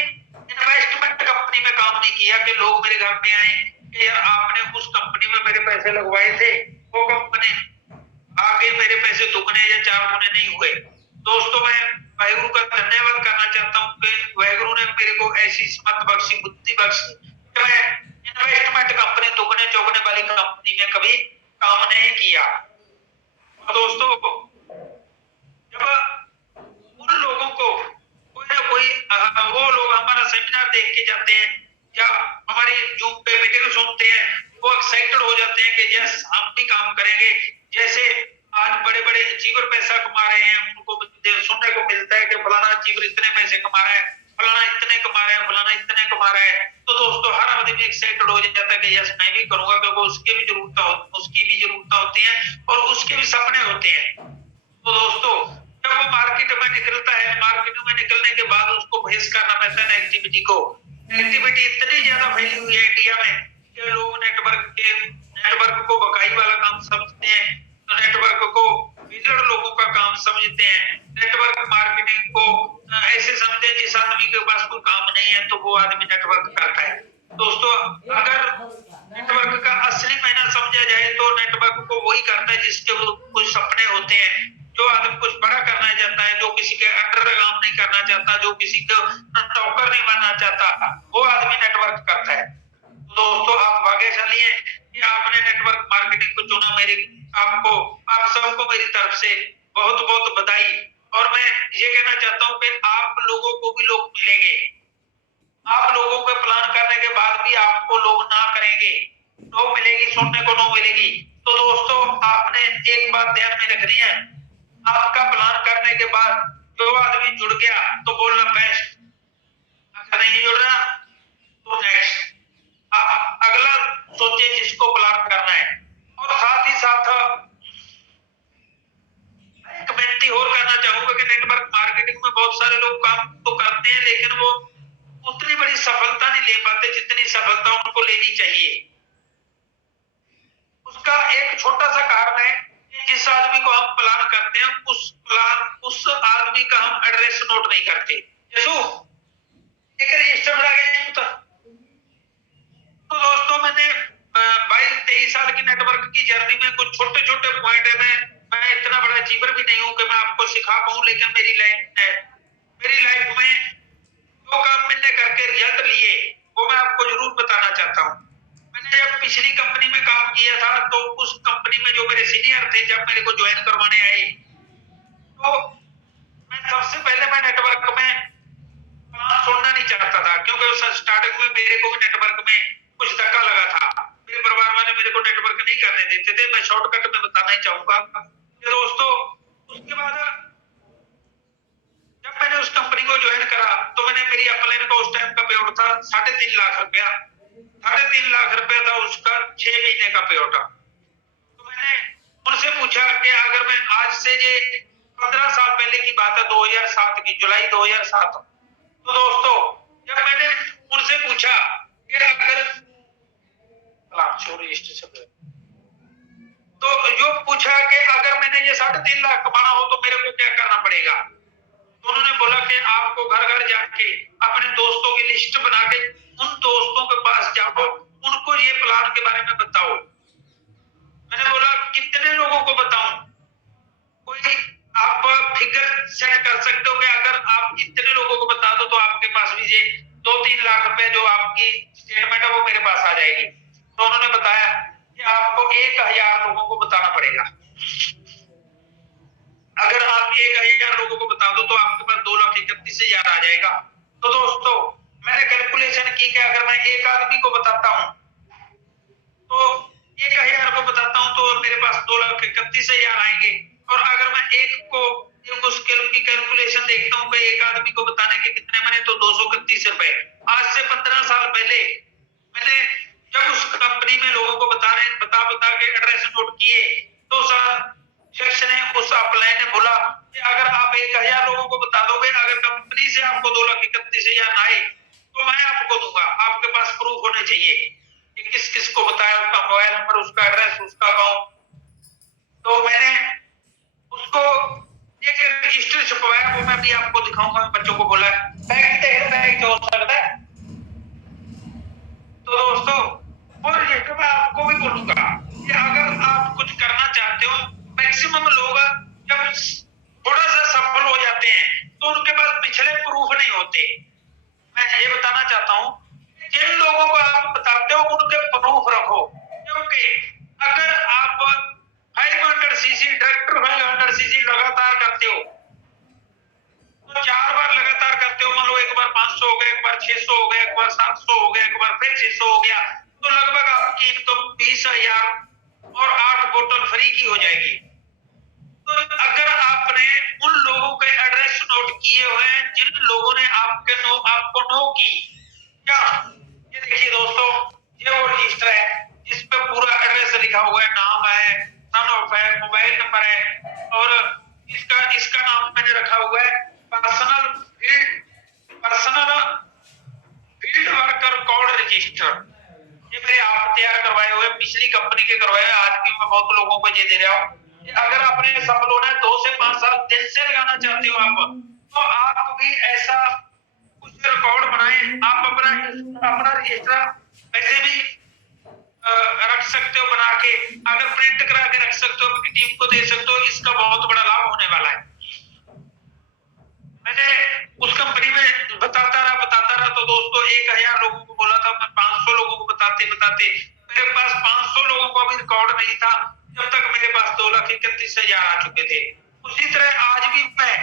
इन्वेस्टमेंट कंपनी में काम नहीं किया कि लोग मेरे घर पे आए कि यार आपने उस कंपनी में मेरे पैसे लगवाए थे, वो कंपनी आगे मेरे पैसे दुगने या चार गुने नहीं हुए। दोस्तों मैं वाहिगुरु का धन्यवाद करना चाहता हूँ कि वाहिगुरु ने मेरे को ऐसी हिम्मत बख्शी, बुद्धि बख्शी कि मैं इन्वेस्टमेंट कंपनी दुगने चौगने वाली कंपनी में कभी काम नहीं किया। दोस्तों जब उन लोगों को कोई ना कोई वो लोग हमारा सेमिनार देख के जाते हैं या हमारी जूम पे मीटिंग सुनते हैं, वो एक्साइटेड हो जाते हैं कि यस हम भी काम करेंगे। जैसे आज बड़े बड़े अचीवर पैसा कमा रहे हैं, उनको सुनने को मिलता है कि फलाना अचीवर इतने पैसे कमा रहा है, फलाना इतने कमा रहा है, फलाना इतने कमा रहा है, तो दोस्तों हर आदमी एक्साइटेड हो जाता है कि यस मैं भी करूंगा, क्योंकि उसकी भी जरूरत होती है और उसके भी सपने होते हैं। तो दोस्तों जब वो मार्केट में निकलता है, मार्केट में निकलने के बाद उसको फेस करना पड़ता है नेगेटिविटी को। नेगेटिविटी इतनी ज्यादा फैली हुई है इंडिया में कि लोग नेटवर्क को बकाई वाला काम समझते हैं, तो नेटवर्क को विजड़ लोगों का काम समझते हैं, नेटवर्क मार्केटिंग को ऐसे समझते हैं जिस आदमी के पास कोई काम नहीं है तो वो आदमी नेटवर्क करता है। दोस्तों अगर नेटवर्क का असली मायना समझा जाए तो नेटवर्क को वही करता है जिसके कुछ सपने होते हैं, जो आदमी कुछ बड़ा करना चाहता है, जो किसी के अंडर काम नहीं करना चाहता, जो किसी को टॉपर नहीं बनना चाहता, वो आदमी नेटवर्क करता है। दोस्तों आप भाग्यशाली हैं कि आपने नेटवर्क मार्केटिंग को चुना। आप सबको मेरी तरफ से बहुत बहुत बधाई। और मैं ये कहना चाहता हूँ कि आप लोगों को भी लोग मिलेंगे, आप लोगों को प्लान करने के बाद भी आपको लोग ना करेंगे, नो मिलेगी, सुनने को नो मिलेगी। तो दोस्तों आपने एक बात ध्यान में रखनी है, आपका प्लान करने के बाद जो आदमी जुड़ गया तो बोलना बेस्ट, अगर नहीं जुड़ रहा तो नेक्स्ट। आप अगला सोचे जिसको प्लान करना है। और साथ ही साथ एक विनती और करना चाहूंगा कि नेटवर्क मार्केटिंग में बहुत सारे लोग काम तो करते हैं लेकिन वो उतनी बड़ी सफलता नहीं ले पाते जितनी सफलता उनको लेनी चाहिए। उसका एक छोटा सा कारण है कि जिस आदमी को हम प्लान करते हैं उस आदमी का हम एड्रेस नोट नहीं करते। एक रजिस्टर बना के तो दोस्तों मैंने 22-23 साल की नेटवर्क की जर्नी में कुछ छोटे छोटे पॉइंट है, मैं इतना बड़ा अचीवर भी नहीं हूं कि मैं आपको सिखा पाऊं, लेकिन मेरी लाइफ में जो काम मैंने करके रिजल्ट लिए वो मैं आपको जरूर बताना चाहता हूँ। मैंने जब पिछली कंपनी में काम किया था तो उस कंपनी में जो मेरे सीनियर थे जब मेरे को ज्वाइन करवाने आए तो मैं सबसे पहले मैं नेटवर्क में छोड़ना नहीं चाहता था, क्योंकि स्टार्टिंग में मेरे को भी नेटवर्क में कुछ धक्का लगा था। मेरे परिवार वाले मेरे को नेटवर्क नहीं करने देते थे। मैं शॉर्टकट में बताना ही चाहूंगा कि दोस्तों उसके बाद जब मैंने उस कंपनी को ज्वाइन करा तो मैंने मेरी अपलाइन का उस टाइम का पे आउट था 3.5 लाख रुपया। 3.5 लाख रुपया था उसका 6 महीने का पे आउट। तो मैंने उनसे पूछा कि अगर मैं आज से ये 15 साल पहले की बात है, 2007 की जुलाई 2007। तो दोस्तों जब मैंने उनसे पूछा कि अगर तो जो पूछा कि अगर मैंने ये 3.5 लाख कमाना हो तो मेरे को क्या करना पड़ेगा, तो उन्होंने बोला कि आपको घर घर जाके अपने दोस्तों की लिस्ट बना के उन दोस्तों के पास जाओ, उनको ये प्लान के बारे में बताओ। मैंने बोला कितने लोगों को बताऊं? कोई आप फिगर सेट कर सकते हो कि अगर आप इतने लोगों को बता दो तो आपके पास भी ये 2-3 लाख रुपए जो आपकी स्टेटमेंट है वो मेरे पास आ जाएगी। तो उन्होंने बताया कि आपको 1000 लोगों को बताना पड़ेगा। अगर आप 1000 लोगों को बता दो तो आपके पास 2,31,000 आ जाएगा। तो दोस्तों मैंने कैलकुलेशन की कि अगर मैं एक आदमी को बताता हूं तो 1000 को बताता हूं तो मेरे पास 2,31,000 आएंगे। और अगर मैं एक को मुश्किल की कैलकुलेशन देखता हूँ कि एक आदमी को बताने के कितने बने तो 231 रुपए। आज से 15 साल पहले मैंने जब उस कंपनी में लोगों को बता के एड्रेस नोट किए तो शख्स ने उस अपलाइन ने बोला कि अगर आप 1000 लोगों को बता दोगे, अगर कंपनी से आपको 2,31,000 आए तो मैं आपको दूंगा। आपके पास प्रूफ होने चाहिए कि किस किस को बताया, उसका मोबाइल नंबर, उसका एड्रेस, उसका अकाउंट। तो मैंने उसको एक रजिस्टर छपवाया, वो मैं भी आपको दिखाऊंगा। बच्चों को बोला बैग हो सकता है। तो दोस्तों वो रजिस्टर मैं आपको भी बोलूंगा कि अगर आप कुछ करना चाहते हो, मैक्सिमम लोग जब थोड़ा सा सफल हो जाते हैं तो उनके पास पिछले प्रूफ नहीं होते। मैं ये बताना चाहता हूँ जिन लोगों को आप बताते हो उनके प्रूफ रखो, क्योंकि अगर आप 500 सीसी ट्रैक्टर 500 सीसी लगातार करते हो तो 4 बार लगातार करते हो, मान लो एक बार 500 हो गया, एक बार 600 हो गया, एक बार 700 हो गया, एक बार फिर 600 हो गया, तो लगभग आपकी इनकम 20,000 और 8 बोतल फ्री की हो जाएगी। तो अगर आपने उन लोगों के एड्रेस नोट किए हुए हैं जिन लोगों ने आपको नो की। क्या ये देखिए दोस्तों, ये वो रजिस्टर है जिसपे पूरा एड्रेस लिखा हुआ है, नाम है, सन ऑफ है, मोबाइल नंबर है, और इसका नाम मैंने रखा हुआ है personal field worker code register. ये मेरे आप तैयार करवाए हुए, पिछली कंपनी के करवाए हुए। आज भी मैं बहुत लोगों को ये दे रहा हूँ। अगर आपने सफल होना है 2 से 5 साल दिल से लगाना चाहते हो आप, तो आप भी ऐसा कुछ रिकॉर्ड बनाए। आप अपना रजिस्टर ऐसे भी रख सकते हो बना के, अगर प्रिंट करा के रख सकते हो, अपनी टीम को दे सकते हो। इसका बहुत बड़ा लाभ होने वाला है। मैंने उस कंपनी में बताता रहा तो दोस्तों 1000 लोगों को बोला था, मैं 500 लोगों को बताते मेरे पास 500 लोगों को अभी रिकॉर्ड नहीं था, जब तक मेरे पास 2,31,000 आ चुके थे। उसी तरह आज भी मैं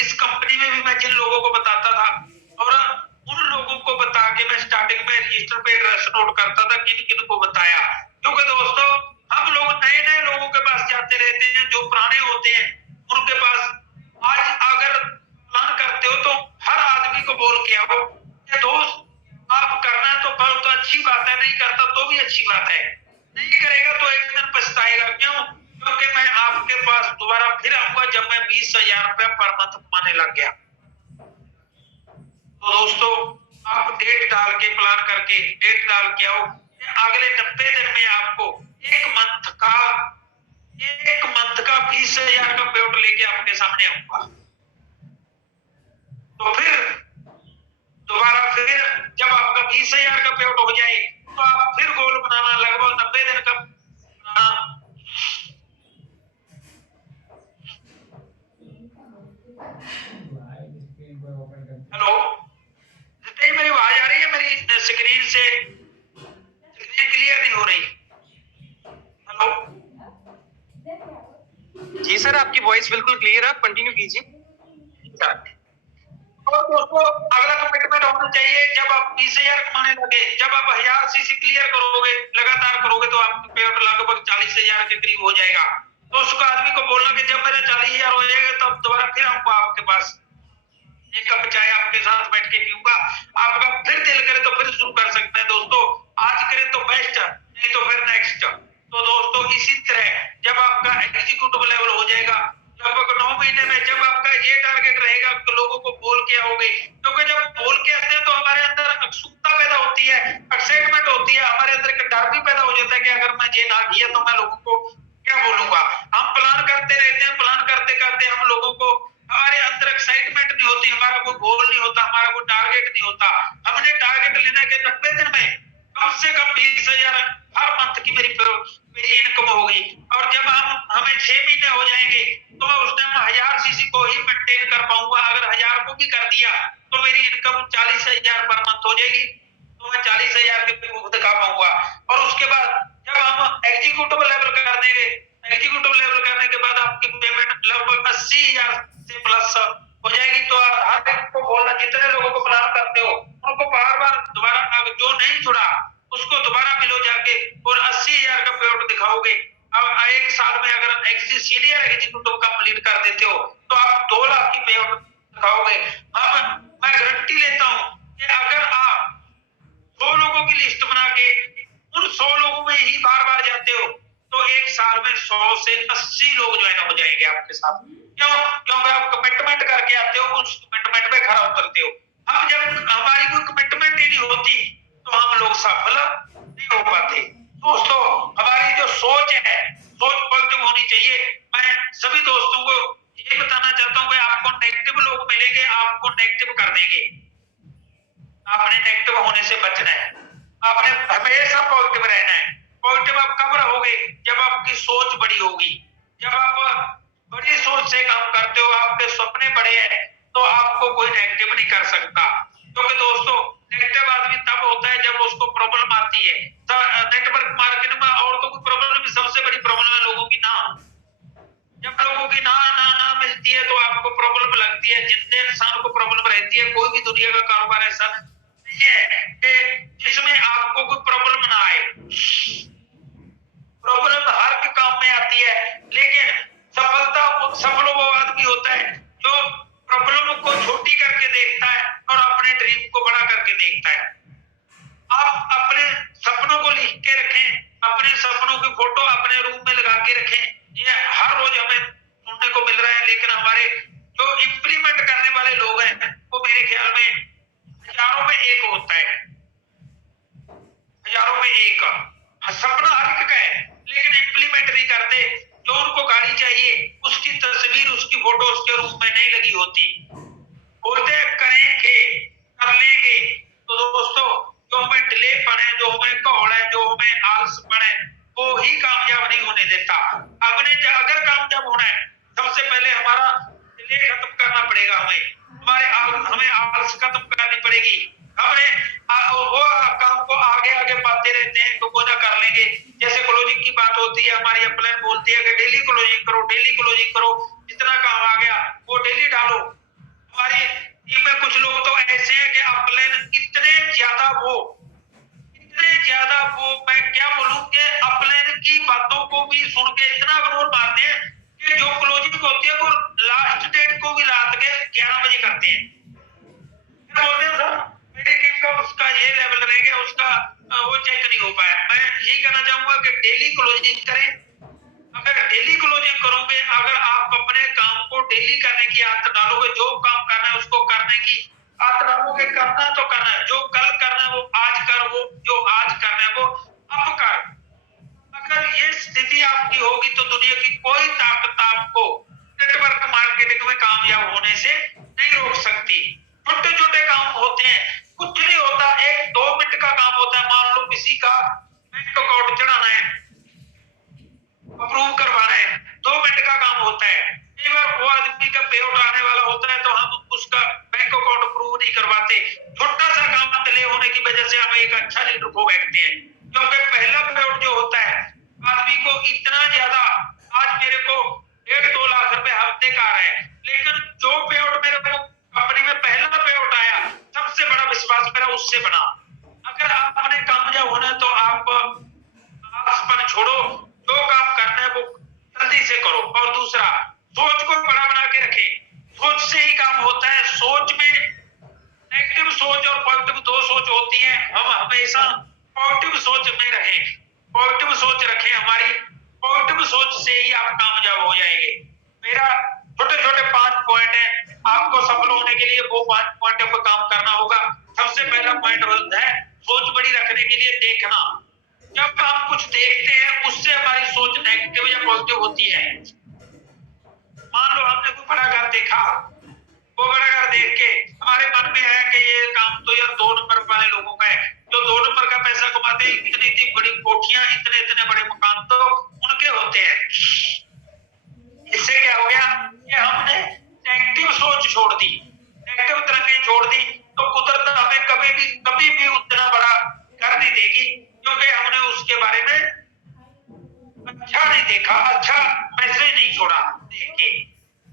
इस कंपनी में भी मैं जिन लोगों को बताता था और उन लोगों को बता के मैं स्टार्टिंग में रजिस्टर पे एड्रेस नोट करता था, किन किन को बताया। क्योंकि दोस्तों हम लोग नए लोगों के पास जाते रहते हैं, जो पुराने होते हैं उनके पास। आज अगर प्लान करते हो तो हर आदमी को बोल के आओ कि दोस्त आप करना तो करो तो अच्छी बात है, नहीं करता तो भी अच्छी बात है, नहीं करेगा तो एक दिन पछताएगा। क्यों? क्योंकि मैं आपके पास दोबारा फिर आऊंगा जब मैं 20,000 रुपया पर मंथ कमाने लग गया। तो दोस्तों आप डेट डाल के, प्लान करके डेट डाल के आओ। अगले 90 दिन में आपको एक मंथ का 20,000 का पेआउट लेके आपके सामने आऊंगा। तो फिर दोबारा फिर जब आपका 20,000 का पेआउट हो जाए तो आप फिर गोल बनाना, लगभग 90 दिन का बनाना। हेलो, जितनी मेरी आवाज आ रही है, मेरी स्क्रीन से स्क्रीन क्लियर नहीं हो रही। हेलो जी सर, आपकी वॉइस बिल्कुल क्लियर है, कंटिन्यू कीजिए। और दोस्तों अगला कमिटमेंट होना चाहिए जब आप 20,000 कमाने लगे, जब आप 1000 सीसी क्लियर करोगे, लगातार करोगे तो आपका पेआउट लगभग 40,000 के करीब हो जाएगा। तो उसको आदमी को बोलना कि जब मेरा 40,000 हो जाएगा तब दोबारा फिर आऊंगा आपके पास, एक कप चाय आपके साथ बैठ के पीऊंगा। आपका फिर दिल करे तो फिर शुरू कर सकते हैं दोस्तों। आज करे तो बेस्ट, नहीं तो फिर नेक्स्ट। तो दोस्तों इसी तरह जब आपका एग्जीक्यूटिव लेवल हो जाएगा लगभग 9 महीने में, जब आपका ये टारगेट रहेगा तो लोगों को बोल के आओगे। क्योंकि जब बोल के आते हैं तो हमारे अंदर उत्सुकता पैदा होती है, एक्साइटमेंट होती है, हमारे अंदर एक डर भी पैदा हो जाता है कि अगर मैं ये ना किया तो मैं लोगों को क्या बोलूंगा। हम प्लान करते रहते हैं, प्लान करते करते हम लोगों को, हमारे अंदर एक्साइटमेंट नहीं होती, हमारा कोई गोल नहीं होता, हमारा कोई टारगेट नहीं होता। हमने टारगेट लेना के 90 दिन में कम से कम 20,000 हर मंथ की मेरी इनकम होगी। और जब हमें 6 महीने हो जाएंगे तो मैं उस टाइम 1000 सीसी को ही मेंटेन कर पाऊंगा। अगर 1000 को भी कर दिया तो मेरी इनकम 40,000 पर मंथ हो जाएगी, तो मैं 40,000 के मुख दिखा पाऊंगा। और उसके बाद जब हम एग्जीक्यूटिव लेवल कर देंगे, एग्जीक्यूटिव लेवल करने के बाद आपकी पेमेंट लगभग 80,000 से प्लस हो जाएगी। तो हर एक को बोलना, जितने लोगों को प्लान करते हो उनको बार बार दोबारा, अगर जो नहीं जुड़ा उसको दोबारा मिलो जाके और 80,000 का पेआउट दिखाओगे। अब 1 साल में अगर सीनियर एग्जीक्यूटिव कंप्लीट कर देते हो तो आप 2 लाख की पेआउट दिखाओगे। मैं गारंटी लेता हूं कि अगर आप 100 लोगों की लिस्ट बना के उन 100 लोगों में ही बार बार जाते हो तो 1 साल में 100 से 80 लोग ज्वाइन हो जाएंगे आपके साथ। क्यों? क्योंकि आप कमिटमेंट करके आते हो, उस कमिटमेंट पे खरा उतरते हो। हम जब हमारी कोई कमिटमेंट ही नहीं होती तो हम लोग सफल नहीं हो पाते। दोस्तों हमारी जो सोच है, सोच पॉजिटिव होनी चाहिए। मैं सभी दोस्तों को ये बताना चाहता हूँ कि आपको नेगेटिव लोग मिलेंगे, आपको नेगेटिव कर देंगे। आपने नेगेटिव होने से बचना है, आपने हमेशा पॉजिटिव रहना है। पॉजिटिव आप कब रहोगे? जब आपकी सोच बड़ी होगी, जब आप बड़ी सोच से काम करते हो, आपके सपने बड़े हैं, तो आपको कोई नेगेटिव नहीं कर सकता। क्योंकि दोस्तों नेगेटिव आदमी तब होता है जब उसको प्रॉब्लम आती है। नेटवर्क मार्केट में और तो कोई प्रॉब्लम नहीं, सबसे बड़ी प्रॉब्लम है लोगों की ना। जब लोगों की ना ना ना मिलती है तो आपको प्रॉब्लम लगती है। जितने इंसान को प्रॉब्लम रहती है, कोई भी दुनिया का कारोबार ऐसा नहीं है कि जिसमें आपको कोई प्रॉब्लम ना आए। प्रॉब्लम हर के काम में आती है, लेकिन सफल वो आदमी होता होता है, हजारों में एक। सपना हर एक का है, लेकिन इम्प्लीमेंट नहीं करते। जो उनको गाड़ी चाहिए उसकी तस्वीर, उसकी फोटो उसके रूप में नहीं लगी होती। बोलते करेंगे, कर लेंगे। तो दोस्तों, जो हमें डिलेपन है, जो हमें कौड़ है, जो हमें आलसपन है, वो ही कामयाब नहीं होने देता। अगर कामयाब होना है, सबसे पहले हमारा डिले खत्म करना पड़ेगा। हमें आलस खत्म करनी पड़ेगी। वो काम को आगे आगे बढ़ते रहते हैं तो कोई ना कर लेंगे। जैसे क्लोजिंग की बात होती है, हमारी अपलाइन बोलती है कि डेली क्लोजिंग करो, डेली क्लोजिंग करो। जितना काम आ गया वो डेली डालो। हमारी टीम में कुछ लोग तो ऐसे हैं कि अपलाइन इतने ज्यादा वो मैं क्या बोलूं कि अपलाइन की बातों को भी सुन के इतना इग्नोर मारते हैं कि जो क्लोजिंग होती है वो लास्ट डेट को भी रात के 11 बजे करते हैं। बोलते हैं सर मेरी टीम का उसका ये लेवल रह गया, उसका वो चेक नहीं हो पाया। मैं यही कहना चाहूंगा कि डेली क्लोजिंग करें। अगर डेली क्लोजिंग करोगे, अगर आप अपने काम को डेली करने की आदत डालोगे, जो काम करना है उसको करने की आदत डालोगे, करना तो करना है, जो कल करना है वो आज कर, वो जो आज करना है वो अब कर। अगर ये स्थिति आपकी होगी तो दुनिया की कोई ताकत आपको नेटवर्क मार्केटिंग में कामयाब होने से नहीं रोक सकती। छोटे छोटे काम होते हैं, कुछ नहीं होता, 1-2 मिनट का काम होता है। मान लो किसी का बैंक अकाउंट चढ़ाना है, अप्रूव करवाना है, 2 मिनट का काम होता है। कई बार वो आदमी का पे आउट आने वाला होता है तो हम उसका बैंक अकाउंट अप्रूव नहीं करवाते। छोटा सा काम डिले होने की वजह से हम एक अच्छा लीडर खो बैठते हैं, क्योंकि पहला पे आउट जो होता है आदमी को इतना ज्यादा, आज मेरे को 1.5-2 लाख रुपए हफ्ते का आ रहा है, लेकिन जो पे आउट मेरे को कंपनी में पहला पे आउट आया, सबसे बड़ा विश्वास मेरा उससे बना। अगर आपने कामयाब होना है तो आप आलसपन छोड़ो, जो काम करना है वो जल्दी से करो। और दूसरा, सोच को बड़ा बना के रखें। सोच से ही काम होता है। सोच में नेगेटिव सोच और पॉजिटिव 2 सोच होती है। हम हमेशा पॉजिटिव सोच में रहें, पॉजिटिव सोच रखें। हमारी पॉजिटिव सोच से ही आप कामयाब हो जाएंगे। मेरा छोटे छोटे 5 पॉइंट है, आपको सफल होने के लिए वो 5 पॉइंटों पर काम करना होगा। सबसे पहला पॉइंट है सोच बड़ी रखने के लिए देखना। जब हम कुछ देखते हैं उससे हमारी सोच नेगेटिव या पॉजिटिव होती है। मान लो हमने कोई बड़ा घर देखा, वो बड़ा घर देख के हमारे मन में है कि ये काम तो यार 2 नंबर वाले लोगों का है, जो 2 नंबर का पैसा कमाते हैं, इतनी इतनी बड़ी कोठियां, इतने इतने बड़े मकान तो उनके होते हैं। इससे क्या हो गया कि हमने नेगेटिव सोच छोड़ दी, नेगेटिव तरंगें छोड़ दी, तो कुदरत हमें कभी भी उतना बड़ा कर नहीं देगी, क्योंकि हमने उसके बारे में अच्छा नहीं देखा, अच्छा मैसेज नहीं छोड़ा देख के।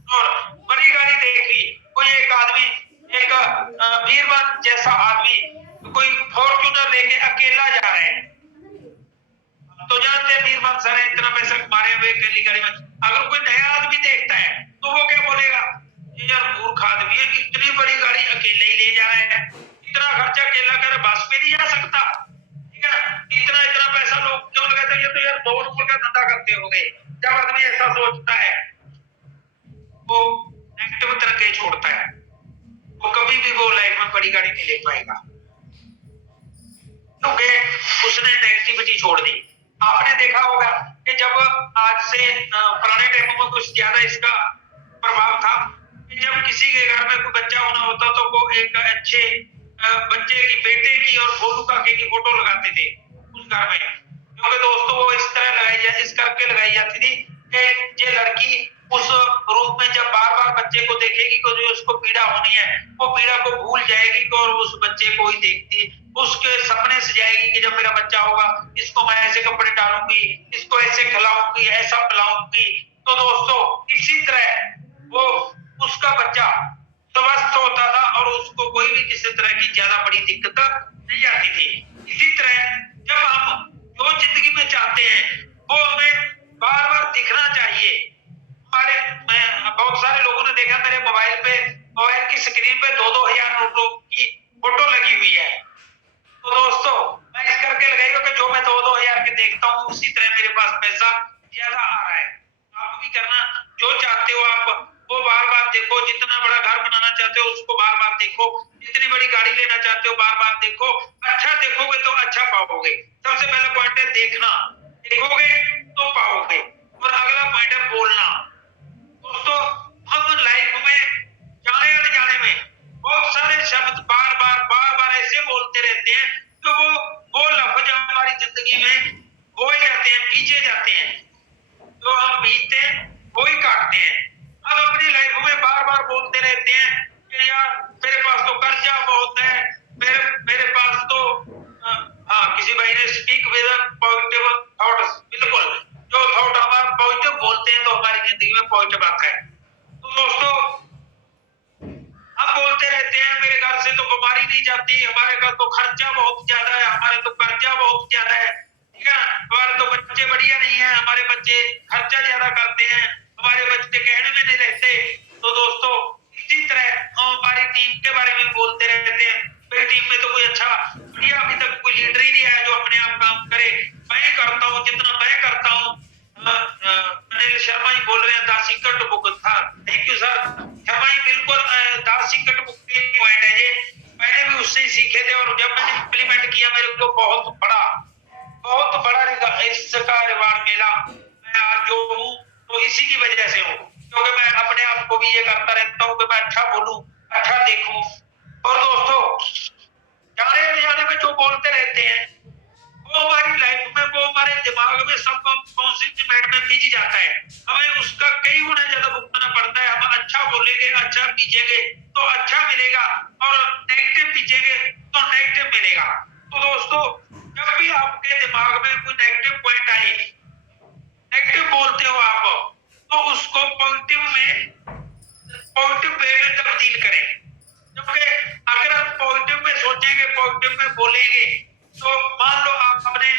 और बड़ी गाड़ी देखी, कोई एक आदमी, एक वीरवन जैसा आदमी कोई फॉर्च्यूनर लेके अकेला जा रहा है, तो जानते हैं वीरवन सर इतना पैसा मारे हुए अकेली गाड़ी में। अगर कोई नया आदमी देखता है तो वो क्या बोलेगा, ये यार मूर्ख आदमी है, इतनी बड़ी गाड़ी अकेले ही ले जा रहा है, इतना खर्चा अकेला कर बस पे नहीं जा सकता, ठीक है ना। इतना इतना पैसा लोग क्यों लगाते हैं, ये तो यार 2 रुपए का धंधा करते होंगे। जब आदमी ऐसा सोचता है वो नेगेटिव तरह छोड़ता है, वो कभी भी वो लाइफ में बड़ी गाड़ी नहीं ले पाएगा, क्योंकि उसने नेगेटिविटी छोड़ दी। आपने देखा होगा कि जब आज से पुराने टाइमों में कुछ ज्यादा इसका प्रभाव था कि जब किसी के घर में कोई बच्चा होना होता तो वो एक अच्छे बच्चे की, बेटे की और भोलू काके की फोटो लगाते थे उस घर में, क्योंकि दोस्तों वो इस तरह इस करके लगाई जाती थी कि ये लड़की उस रूप में जब बार बार बच्चे को देखेगी तो जो उसको पीड़ा होनी है वो पीड़ा को भूल जाएगी, और उस बच्चे को ही देखती, उसके सपने से जाएगी कि जब मेरा बच्चा होगा इसको मैं ऐसे कपड़े डालूंगी, इसको ऐसे खिलाऊंगी, ऐसा पिलाऊंगी। तो दोस्तों इसी तरह वो उसका बच्चा स्वस्थ होता था और उसको कोई भी किसी तरह की ज्यादा बड़ी दिक्कत नहीं आती थी। इसी तरह जब हम जो जिंदगी में चाहते हैं वो हमें बार बार दिखना चाहिए। मैं बहुत सारे लोगों ने देखा मेरे मोबाइल की स्क्रीन पे 2-2 हजार नोटों की फोटो लगी हुई है। तो दोस्तों मैं इस करके लगाई कि जो मैं 2-2 हजार के देखता हूँ उसी तरह मेरे पास पैसा ज्यादा आ रहा है। आप भी करना, जो चाहते हो आप वो बार बार देखो, जितना बड़ा घर बनाना चाहते हो उसको बार बार देखो, जितनी बड़ी गाड़ी लेना चाहते हो बार बार देखो, अच्छा देखोगे तो अच्छा पाओगे। सबसे पहला पॉइंट है देखना, देखोगे तो पाओगे। और अगला पॉइंट है बोलना। दोस्तों हम लाइफ में जाने अनजाने में बहुत सारे शब्द बार बार ऐसे बोलते रहते हैं तो वो लफ्ज हमारी जिंदगी में बोए जाते हैं, बीजे जाते हैं। जो हम बीतते हैं वो ही काटते हैं। हम अपनी लाइफ में बार बार बोलते रहते हैं कि यार मेरे पास तो कर्जा बहुत है, मेरे पास तो हाँ, किसी भाई ने स्पीक विद पॉजिटिव थॉट्स, बिल्कुल जो थॉट हमारा पॉजिटिव बोलते हैं तो हमारी जिंदगी में पॉजिटिव आता है। तो दोस्तों हम बोलते रहते हैं मेरे घर से तो बीमारी नहीं जाती, हमारे घर तो खर्चा बहुत ज्यादा है, हमारे तो कर्जा बहुत ज्यादा है, ठीक है, हमारे तो बच्चे बढ़िया नहीं है, हमारे बच्चे खर्चा ज्यादा करते हैं, हमारे बच्चे कहने में नहीं रहते। तो दोस्तों इसी तरह हम हमारी टीम के बारे में बोलते रहते हैं, मेरी टीम में तो कोई अच्छा बढ़िया अभी तक कोई लीडर ही नहीं आया जो अपने आप काम करे, मैं ही करता हूँ जितना मैं करता हूँ। अनिल शर्मा जी बोल रहे हैं द सीक्रेट बुक था, thank you sir. Sharma ji बिल्कुल द सीक्रेट बुक के पॉइंट है ये, मैंने भी उससे ही सीखे थे और जब मैंने इम्प्लीमेंट किया मेरे को बहुत बड़ा इसका रिवार्ड मिला। मैं आज जो हूँ तो इसी की वजह से हूँ, क्योंकि मैं अपने आप को भी ये करता रहता हूँ कि मैं अच्छा बोलूं, अच्छा देखूं। और दोस्तों जाने अनजाने में जो बोलते रहते हैं वो हमारी लाइफ में, वो हमारे दिमाग में सबकॉन्शियस माइंड में बीज जाता है, हमें उसका कई गुना ज्यादा भुगतना पड़ता है। हम अच्छा बोलेंगे, अच्छा बीजेंगे तो अच्छा मिलेगा और नेगेटिव बीजेंगे तो नेगेटिव मिलेगा। तो दोस्तों जब भी आपके दिमाग में कोई नेगेटिव पॉइंट आए, नेगेटिव बोलते हो आप, तो उसको पॉजिटिव वे में तब्दील करें। क्योंकि अगर आप पॉजिटिव में सोचेंगे, पॉजिटिव में बोलेंगे, तो मान लो आपने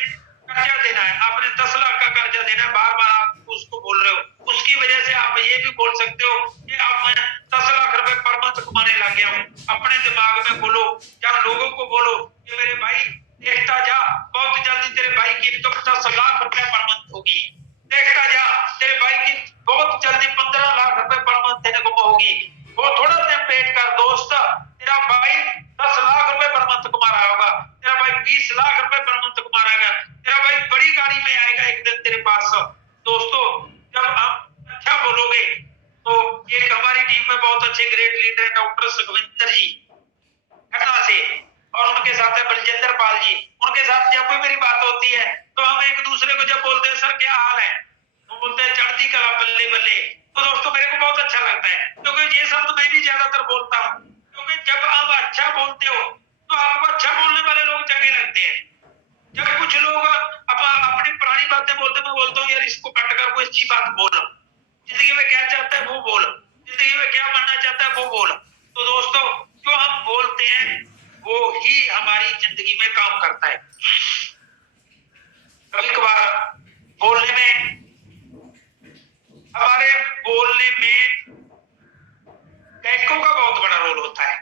कर्जा देना है, आपने 10 लाख का कर्जा देना है, बार बार आप उसको बोल रहे हो, उसकी वजह से आप ये भी बोल सकते हो कि अब मैं 10 लाख रुपए पर मंथ कमाने लग गया हूँ। अपने दिमाग में बोलो या लोगों को बोलो कि मेरे भाई देखता जा, बहुत जल्दी तेरे भाई की इनकम 10 लाख रुपए पर मंथ होगी, देखता जा तेरे भाई की बहुत जल्दी 15 लाख रुपए पर मंथ देने को होगी। वो थोड़ा टाइम वेट कर दोस्त, तेरा भाई 10 लाख रुपए पर मंथ कमा रहा होगा, तेरा भाई 20 लाख रुपए पर मंथ कमा रहा है, तेरा भाई बड़ी गाड़ी में आएगा एक दिन तेरे पास। दोस्तों जब आप अच्छा बोलोगे तो एक हमारी टीम में बहुत अच्छे ग्रेट लीडर है डॉक्टर सुखविंदर जी घटना से, और उनके साथ है बलजिंदर पाल जी। उनके साथ जब भी मेरी बात होती है तो हम एक दूसरे को जब बोलते हैं सर क्या हाल है, तो बोलते हैं चढ़ती कला बल्ले बल्ले। तो दोस्तों मेरे को बहुत अच्छा लगता है क्योंकि ये शब्द मैं भी ज्यादातर बोलता हूँ, क्योंकि जब आप अच्छा बोलते हो तो आपको अच्छा बोलने वाले लोग चंगे लगते हैं। जब कुछ लोग अपनी पुरानी बातें बोलते, मैं बोलता हूँ यार इसको कट कर कोई अच्छी बात बोल, जिंदगी में क्या चाहता है वो बोल, जिंदगी में क्या बनना चाहता है वो बोल। तो दोस्तों जो हम बोलते हैं वो ही हमारी जिंदगी में काम करता है। कभी कभार बोलने में, हमारे बोलने में गायकों का बहुत बड़ा रोल होता है,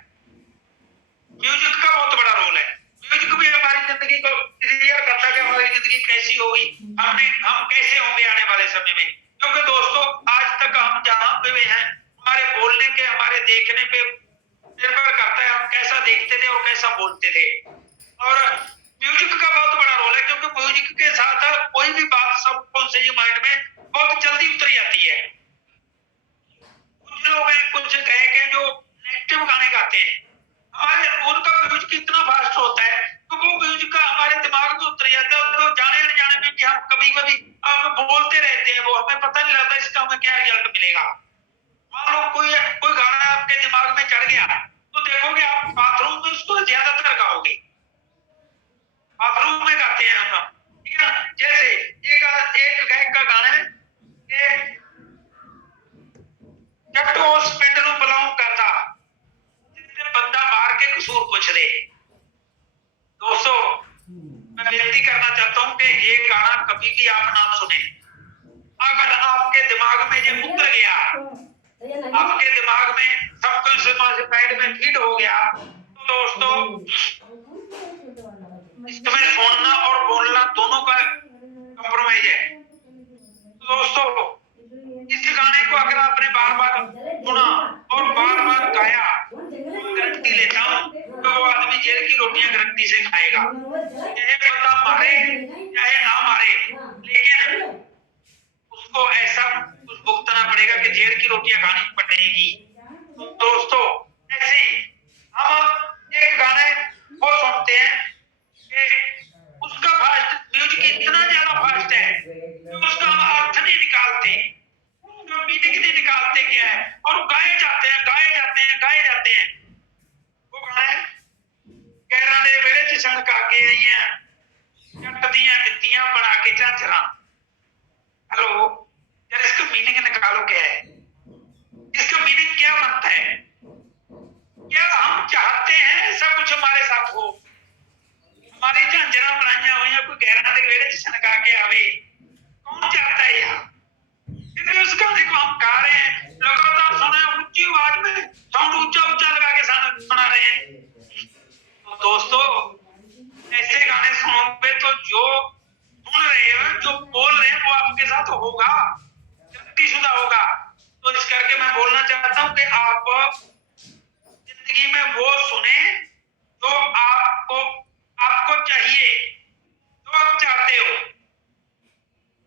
म्यूजिक का बहुत बड़ा रोल है। म्यूजिक भी हमारी जिंदगी को क्लियर करता है कि हमारी जिंदगी कैसी होगी, हम कैसे होंगे आने वाले समय में। क्योंकि दोस्तों आज तक हम जहां पे भी हैं हमारे बोलने के, हमारे देखने पे निर्भर करता है हम कैसा देखते थे और कैसा बोलते थे। और म्यूजिक का बहुत बड़ा रोल है क्योंकि म्यूजिक के साथ कोई भी बात सबकॉन्शियस माइंड में बहुत जल्दी उतर जाती है। कुछ लोग हैं, कुछ गायक हैं जो नेगेटिव गाने गाते हैं, हमारे उनका म्यूजिक इतना फास्ट होता है तो वो म्यूजिक का हमारे दिमाग में उतर जाता है, तो जाने अनजाने में कि हम कभी कभी हम बोलते रहते हैं, वो हमें पता नहीं लगता इसका हमें क्या रिजल्ट मिलेगा। मान लो कोई गाना आपके दिमाग में चढ़ गया तो देखोगे आप बाथरूम में उसको ज्यादातर गाओगे, बाथरूम में गाते हैं हम, ठीक है। जैसे एक गायक का गाना है कि जब तो उस पिंड ਨੂੰ ਬਿਲੋਂਗ करता जिसने बंदा मार के कसूर पूछ दे। दोस्तों मैं विनती करना चाहता हूं कि ये गाना कभी भी आप ना सुने। अगर आपके दिमाग में ये उतर गया, आपके दिमाग में सब कुछ माइंड में फीड हो गया, तो दोस्तों इसमें सुनना और बोलना दोनों का कंप्रोमाइज है। तो दोस्तों इस गाने को अगर आपने बार बार सुना और बार बार गाया, तो गारंटी लेता हूं कि वो आदमी जेल की रोटी रोटियां गृहस्थी से खाएगा, चाहे बंदा मारे चाहे ना मारे, लेकिन उसको ऐसा कुछ भुगतना पड़ेगा कि जेल की रोटियां खानी पड़ेगी। तो दोस्तों ऐसे ही हम एक गाने वो सुनते हैं कि उसका फास्ट म्यूजिक इतना ज्यादा फास्ट है कि उसका हम अर्थ नहीं निकालते, उसका मीनिंग नहीं निकालते क्या है, और गाए जाते हैं गाए जाते हैं गाए जाते हैं। वो गाना है गैरां दे वेड़े च सणका के आईयां जट दियां दित्तियां बना के झांझरां। हेलो यार, इसका मीनिंग निकालो क्या है, इसका मीनिंग क्या बनता है? क्या हम चाहते हैं ऐसा कुछ हमारे साथ हो? हमारी झांझरां बनाइया हुई कोई गैरां दे वेड़े च सणका के आवे, कौन चाहता है यार? क्योंकि उस गाने को हम गा रहे हैं, लगातार सुन रहे हैं, ऊंची आवाज में साउंड ऊंचा ऊंचा लगा के सुना रहे हैं। तो दोस्तों ऐसे गाने सुनोगे तो जो सुन रहे हैं जो बोल रहे हैं वो आपके साथ होगा, गलतीशुदा होगा। तो इस करके मैं बोलना चाहता हूं कि आप जिंदगी में वो सुने जो आपको चाहिए, जो आप चाहते हो।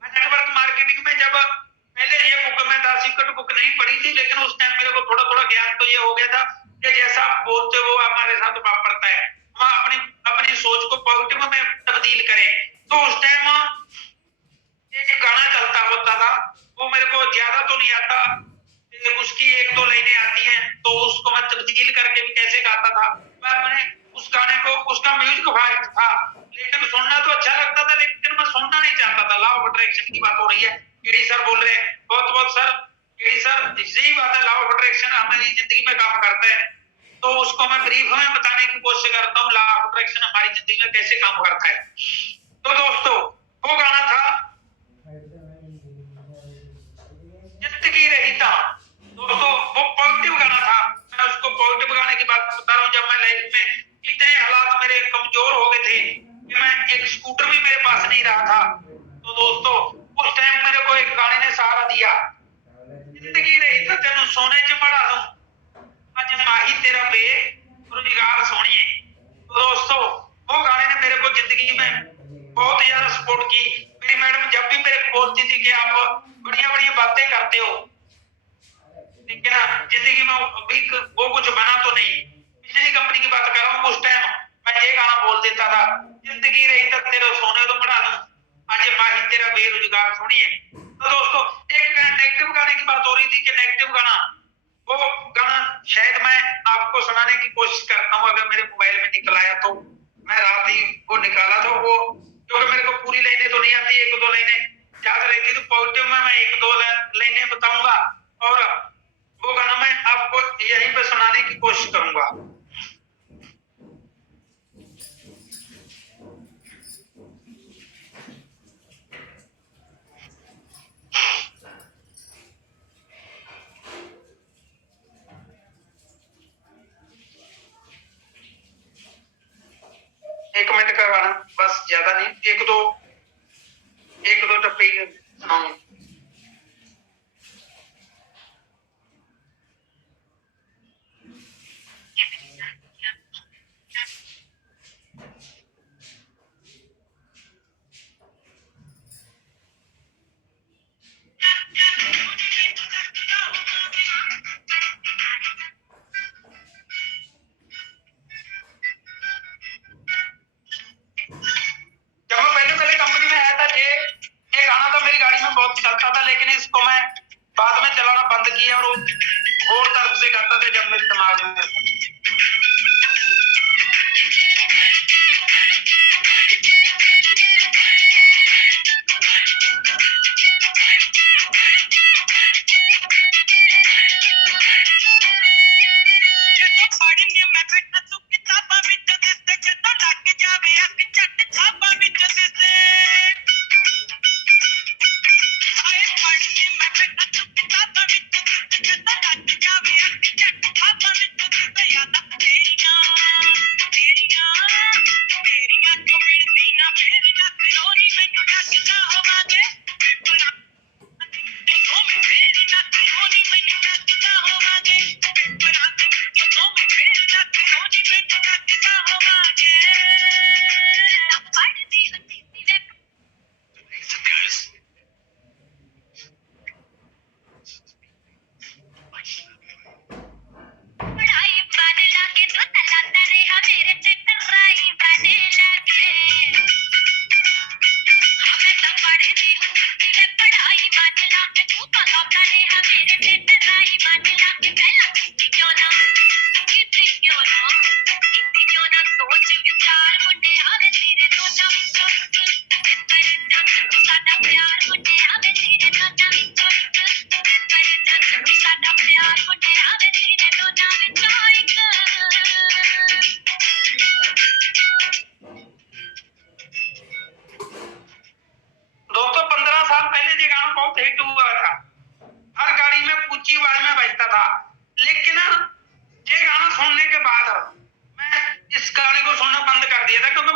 मैं नेटवर्क मार्केटिंग में जब पहले ये बुक में 10 बुक नहीं पढ़ी थी, लेकिन उस टाइम मेरे को थोड़ा थोड़ा ज्ञान तो ये हो गया था कि जैसा आप बोलते हो हमारे साथ वापरता है, हम अपनी अपनी सोच को पॉजिटिव में तब्दील करें। तो उस टाइम एक गाना चलता होता था, वो मेरे को ज्यादा तो नहीं आता, उसकी 1-2 लाइनें आती हैं, तो उसको मैं तब्दील करके भी कैसे गाता था। मैं अपने उस गाने को, उसका म्यूजिक फास्ट था लेकिन सुनना तो अच्छा लगता था, लेकिन मैं सुनना नहीं चाहता था। लॉ ऑफ अट्रैक्शन की बात हो रही है, केडी सर बोल रहे हैं, बहुत बहुत सर केडी सर, यही बात है, लॉ ऑफ अट्रैक्शन हमारी जिंदगी में काम करता है। तो उसको मैं ब्रीफ में बताने की कोशिश करता हूँ, लॉ ऑफ अट्रैक्शन हमारी जिंदगी में कैसे काम करता है। तो दोस्तों वो गाना था जिंदगी रही था। दोस्तों वो पॉजिटिव गाना था, मैं उसको पॉजिटिव गाने की बात बता रहा हूँ। जब मैं लाइफ में इतने हालात मेरे कमजोर हो गए थे कि मैं एक स्कूटर भी मेरे पास नहीं रहा था, तो दोस्तों उस टाइम मेरे को एक गाने ने सहारा दिया। जिंदगी रही था तेनू सोने च मढ़ा दूं, अज माही तेरा बेरोजगार सोनिए। तो दोस्तों वो गाने ने मेरे को जिंदगी में बहुत ज्यादा सपोर्ट की। मेरी मैडम जब भी मेरे को बोलती थी कि आप बढ़िया बढ़िया बातें करते हो, लेकिन जिंदगी में अभी वो कुछ बना तो नहीं। पिछली कंपनी की बात कर रहा हूँ, उस टाइम मैं ये गाना बोल देता था, जिंदगी रही तक तेरे सोने तो बढ़ा दूं, आज माही तेरा बेरोजगार सुनिए। तो दोस्तों एक नेगेटिव गाने की बात हो रही थी कि नेगेटिव गाना, वो गाना शायद मैं आपको सुनाने की कोशिश करता हूँ, अगर मेरे मोबाइल में निकल आया तो। मैं रात ही वो निकाला था, वो क्योंकि मेरे को पूरी लाइनें तो नहीं आती, 1-2 लाइनें याद रहती, तो पॉजिटिव में मैं 1-2 लाइनें बताऊंगा और वो गाना मैं आपको यहीं पे सुनाने की कोशिश करूंगा। एक मिनट का गाना, बस ज्यादा नहीं, 1-2 टप्पे ही सुनाऊंगा। जब मैं पहले पहले कंपनी में आया था, ये गाना तो मेरी गाड़ी में बहुत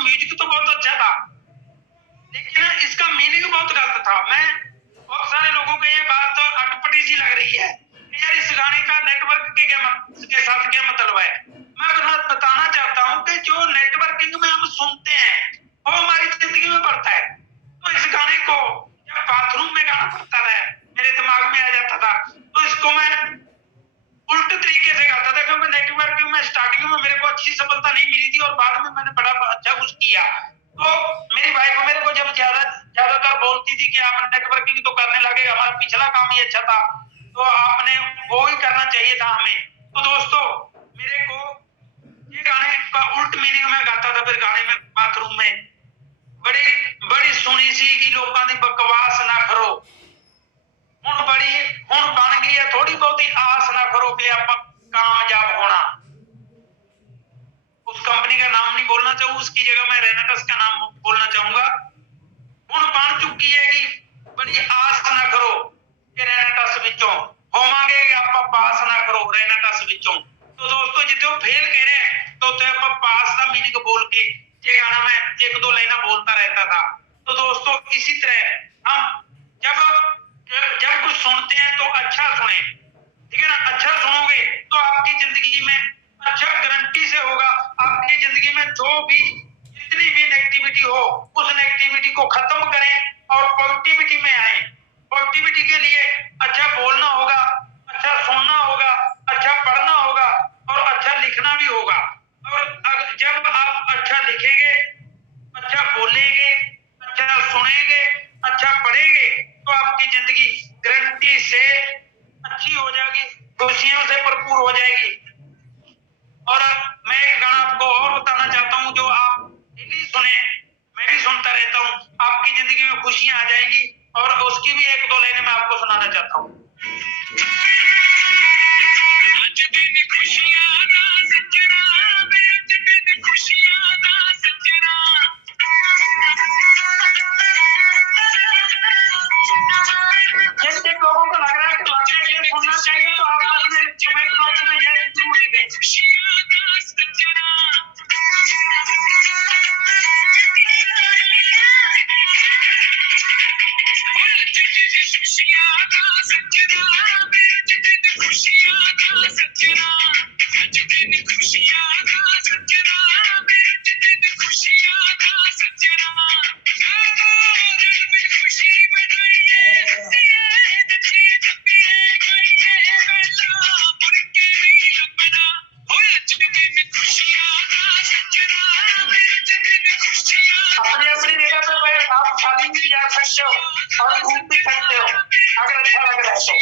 म्यूजिक तो बहुत अच्छा था, लेकिन इसका मीनिंग बहुत गलत था। मैं बहुत सारे लोगों को ये बात तो अटपटी सी लग रही है कि यार इस गाने का नेटवर्क के साथ क्या मतलब है। मैं बताना चाहता हूँ कि जो नेटवर्किंग में हम सुनते हैं वो हमारी जिंदगी में बढ़ता है। तो इस गाने को जब बाथरूम में गाना पड़ता था मेरे दिमाग में आ जाता था, तो इसको मैं उल्ट तरीके से गाता था, क्योंकि नेटवर्किंग में स्टार्टिंग में मेरे को अच्छी सफलता नहीं मिली थी और बाद में मैंने बड़ा अच्छा कुछ किया। तो मेरी वाइफ मेरे को जब ज्यादातर बोलती थी कि आप नेटवर्किंग तो करने लगे, हमारा पिछला काम ही अच्छा था, तो आपने वो ही करना चाहिए था हमें। तो दोस्तों मेरे को ये गाने का उल्ट मीनिंग में गाता था, फिर गाने में बाथरूम में बड़ी बड़ी सुनी सी की लोगों की बकवास ना करो, हुण बन गई है थोड़ी बहुती आस ना करो कि आप कामयाब होना। उस कंपनी का नाम नहीं बोलना चाहूँ, उसकी जगह मैं रेनेटस का नाम बोलना चाहूंगा। हुण बन चुकी है कि बड़ी आस ना करो कि रेनेटस विचों होवांगे, आप पास ना करो रेनेटस विचों। तो दोस्तों जितों फेल कह रहे हैं तो आप पास का मीनिंग बोल के ये गाना मैं एक दो लाइना बोलता रहता था। तो दोस्तों इसी तरह हम जब कुछ सुनते हैं तो अच्छा सुने, ठीक है ना। अच्छा सुनोगे तो आपकी जिंदगी में अच्छा गारंटी से होगा। आपकी जिंदगी में जो भी जितनी भी नेगेटिविटी हो उस नेगेटिविटी को खत्म करें और पॉजिटिविटी में आए। पॉजिटिविटी के लिए अच्छा बोलना होगा, अच्छा सुनना होगा, अच्छा पढ़ना होगा और अच्छा लिखना भी होगा। और जब आप अच्छा लिखेंगे, अच्छा बोलेंगे, अच्छा सुनेंगे, अच्छा पढ़ेंगे तो आपकी जिंदगी गारंटी से अच्छी हो जाएगी, खुशियों से भरपूर हो जाएगी। और मैं एक गाना आपको और बताना चाहता हूँ जो आप डेली सुने, मैं भी सुनता रहता हूँ, आपकी जिंदगी में खुशियां आ जाएंगी। और उसकी भी एक दो लाइनें मैं आपको सुनाना चाहता हूँ। आज दिन खुशियां दा सजना, आज दिन खुशियां दा सजना। जिन जिन लोगों को लग रहा है कि वाकई ये सुनना चाहिए तो आप अपने कमेंट बॉक्स में ये जरूर लिखें। खुशियां दा सजना, अपनी अपनी जगह पे आप खाली भी जा सकते हो और घूम भी सकते हो अगर अच्छा लग रहा है तो।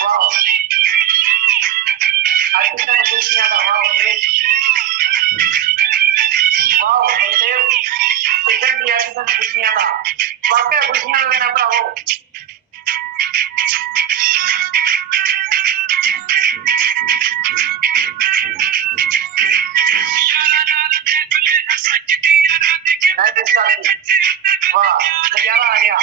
वाओ, आज कितना खुशियां था। Wow great, wow Baldev ticket दिया, कितना खुशियां था, वाकई खुशियां लेना ब्रावो। वाह नजारा आ गया,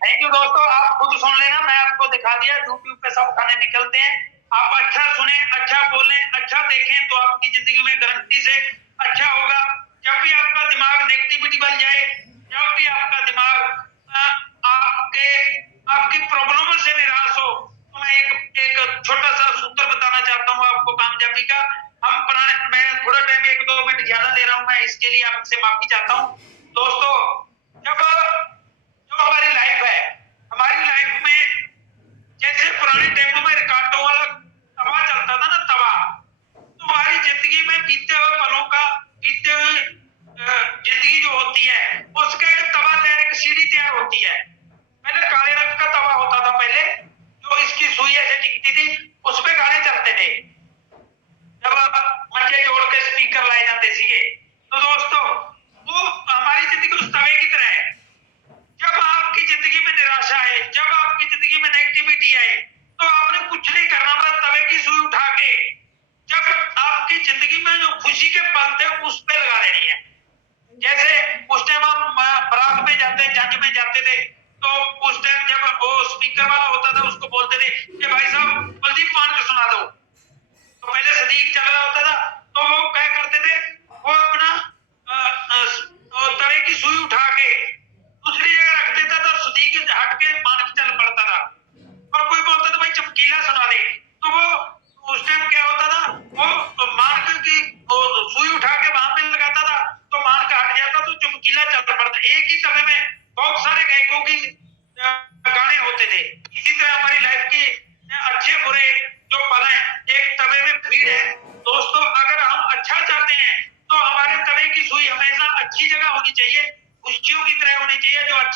थैंक यू दोस्तों, आप खुद सुन लेना, मैं आपको दिखा दिया यूट्यूब पे सब गाने निकलते हैं। आप अच्छा सुने, अच्छा बोलें, अच्छा देखें तो आपकी जिंदगी में गारंटी से अच्छा होगा। जब भी आपका दिमाग नेगेटिविटी बन जाए, जब भी आपका दिमाग आपकी प्रॉब्लम से निराश हो, तो मैं एक छोटा सा सूत्र बताना चाहता हूँ आपको कामयाबी का। मैं थोड़ा टाइम 1-2 मिनट ज्यादा ले रहा हूँ, मैं इसके लिए आपसे माफी चाहता हूँ। दोस्तों जब जो हमारी लाइफ है, हमारी लाइफ में जैसे पुराने टाइमों में रिकॉर्डों वाला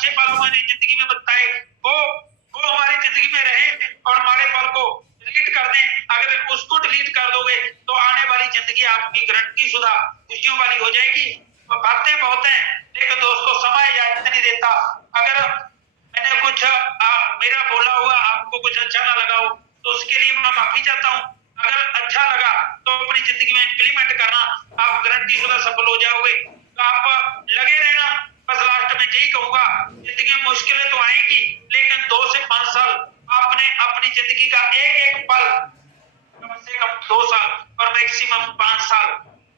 अच्छे पल हमारी जिंदगी में बताए, वो हमारी जिंदगी में रहे और हमारे पल को डिलीट कर दें। अगर उसको डिलीट कर दोगे तो आने वाली जिंदगी आपकी गारंटी शुदा खुशियों वाली हो जाएगी। और बातें बहुत हैं, लेकिन दोस्तों समय इजाजत नहीं देता। अगर मैंने कुछ मेरा बोला हुआ आपको कुछ अच्छा ना लगा हो तो उसके लिए मैं माफी चाहता हूँ। अगर अच्छा लगा तो अपनी जिंदगी में इम्प्लीमेंट करना, आप गारंटी शुदा सफल हो जाओगे। तो आप लगे रहना। बस लास्ट में यही कहूंगा, जिंदगी में मुश्किलें तो आएगी, लेकिन 2 से 5 साल आपने अपनी जिंदगी का एक एक पल, कम से कम 2 साल और मैक्सिमम 5 साल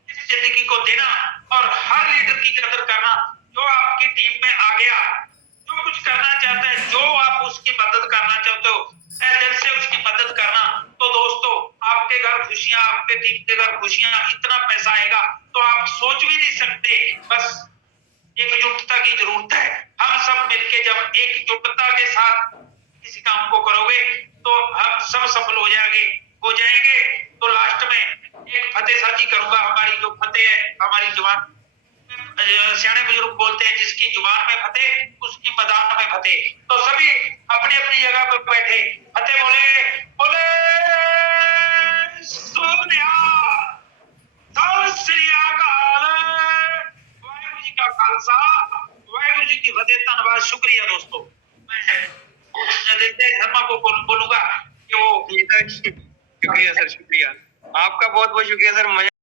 इस जिंदगी को देना और हर लीडर की कदर करना जो आपकी टीम में आ गया, जो कुछ करना चाहता है, जो आप उसकी मदद करना चाहते हो, दिल से उसकी मदद करना। तो दोस्तों आपके घर खुशियां, आपके टीम के घर खुशियां, इतना पैसा आएगा तो आप सोच भी नहीं सकते। बस एकजुटता की जरूरत है। हम सब मिलके जब एकजुटता के साथ किसी काम को करोगे तो हम सब सफल हो जाएंगे। तो लास्ट में एक फतेह साझी करूंगा। हमारी जो फतेह है, हमारी जुबान, सियाने बुजुर्ग बोलते हैं, जिसकी जुबान में फतेह उसकी मैदान में फतेह। तो सभी अपनी अपनी जगह पर बैठे फतेह बोलेंगे, बोले सोनिहाल, सत श्री अकाल, वाहिगुरु जी का खालसा, वाहिगुरु जी की फतेह। धन्यवाद, शुक्रिया दोस्तों। मैं जय शर्मा को बोलूंगा कि वो शुक्रिया सर, शुक्रिया आपका, बहुत बहुत शुक्रिया सर।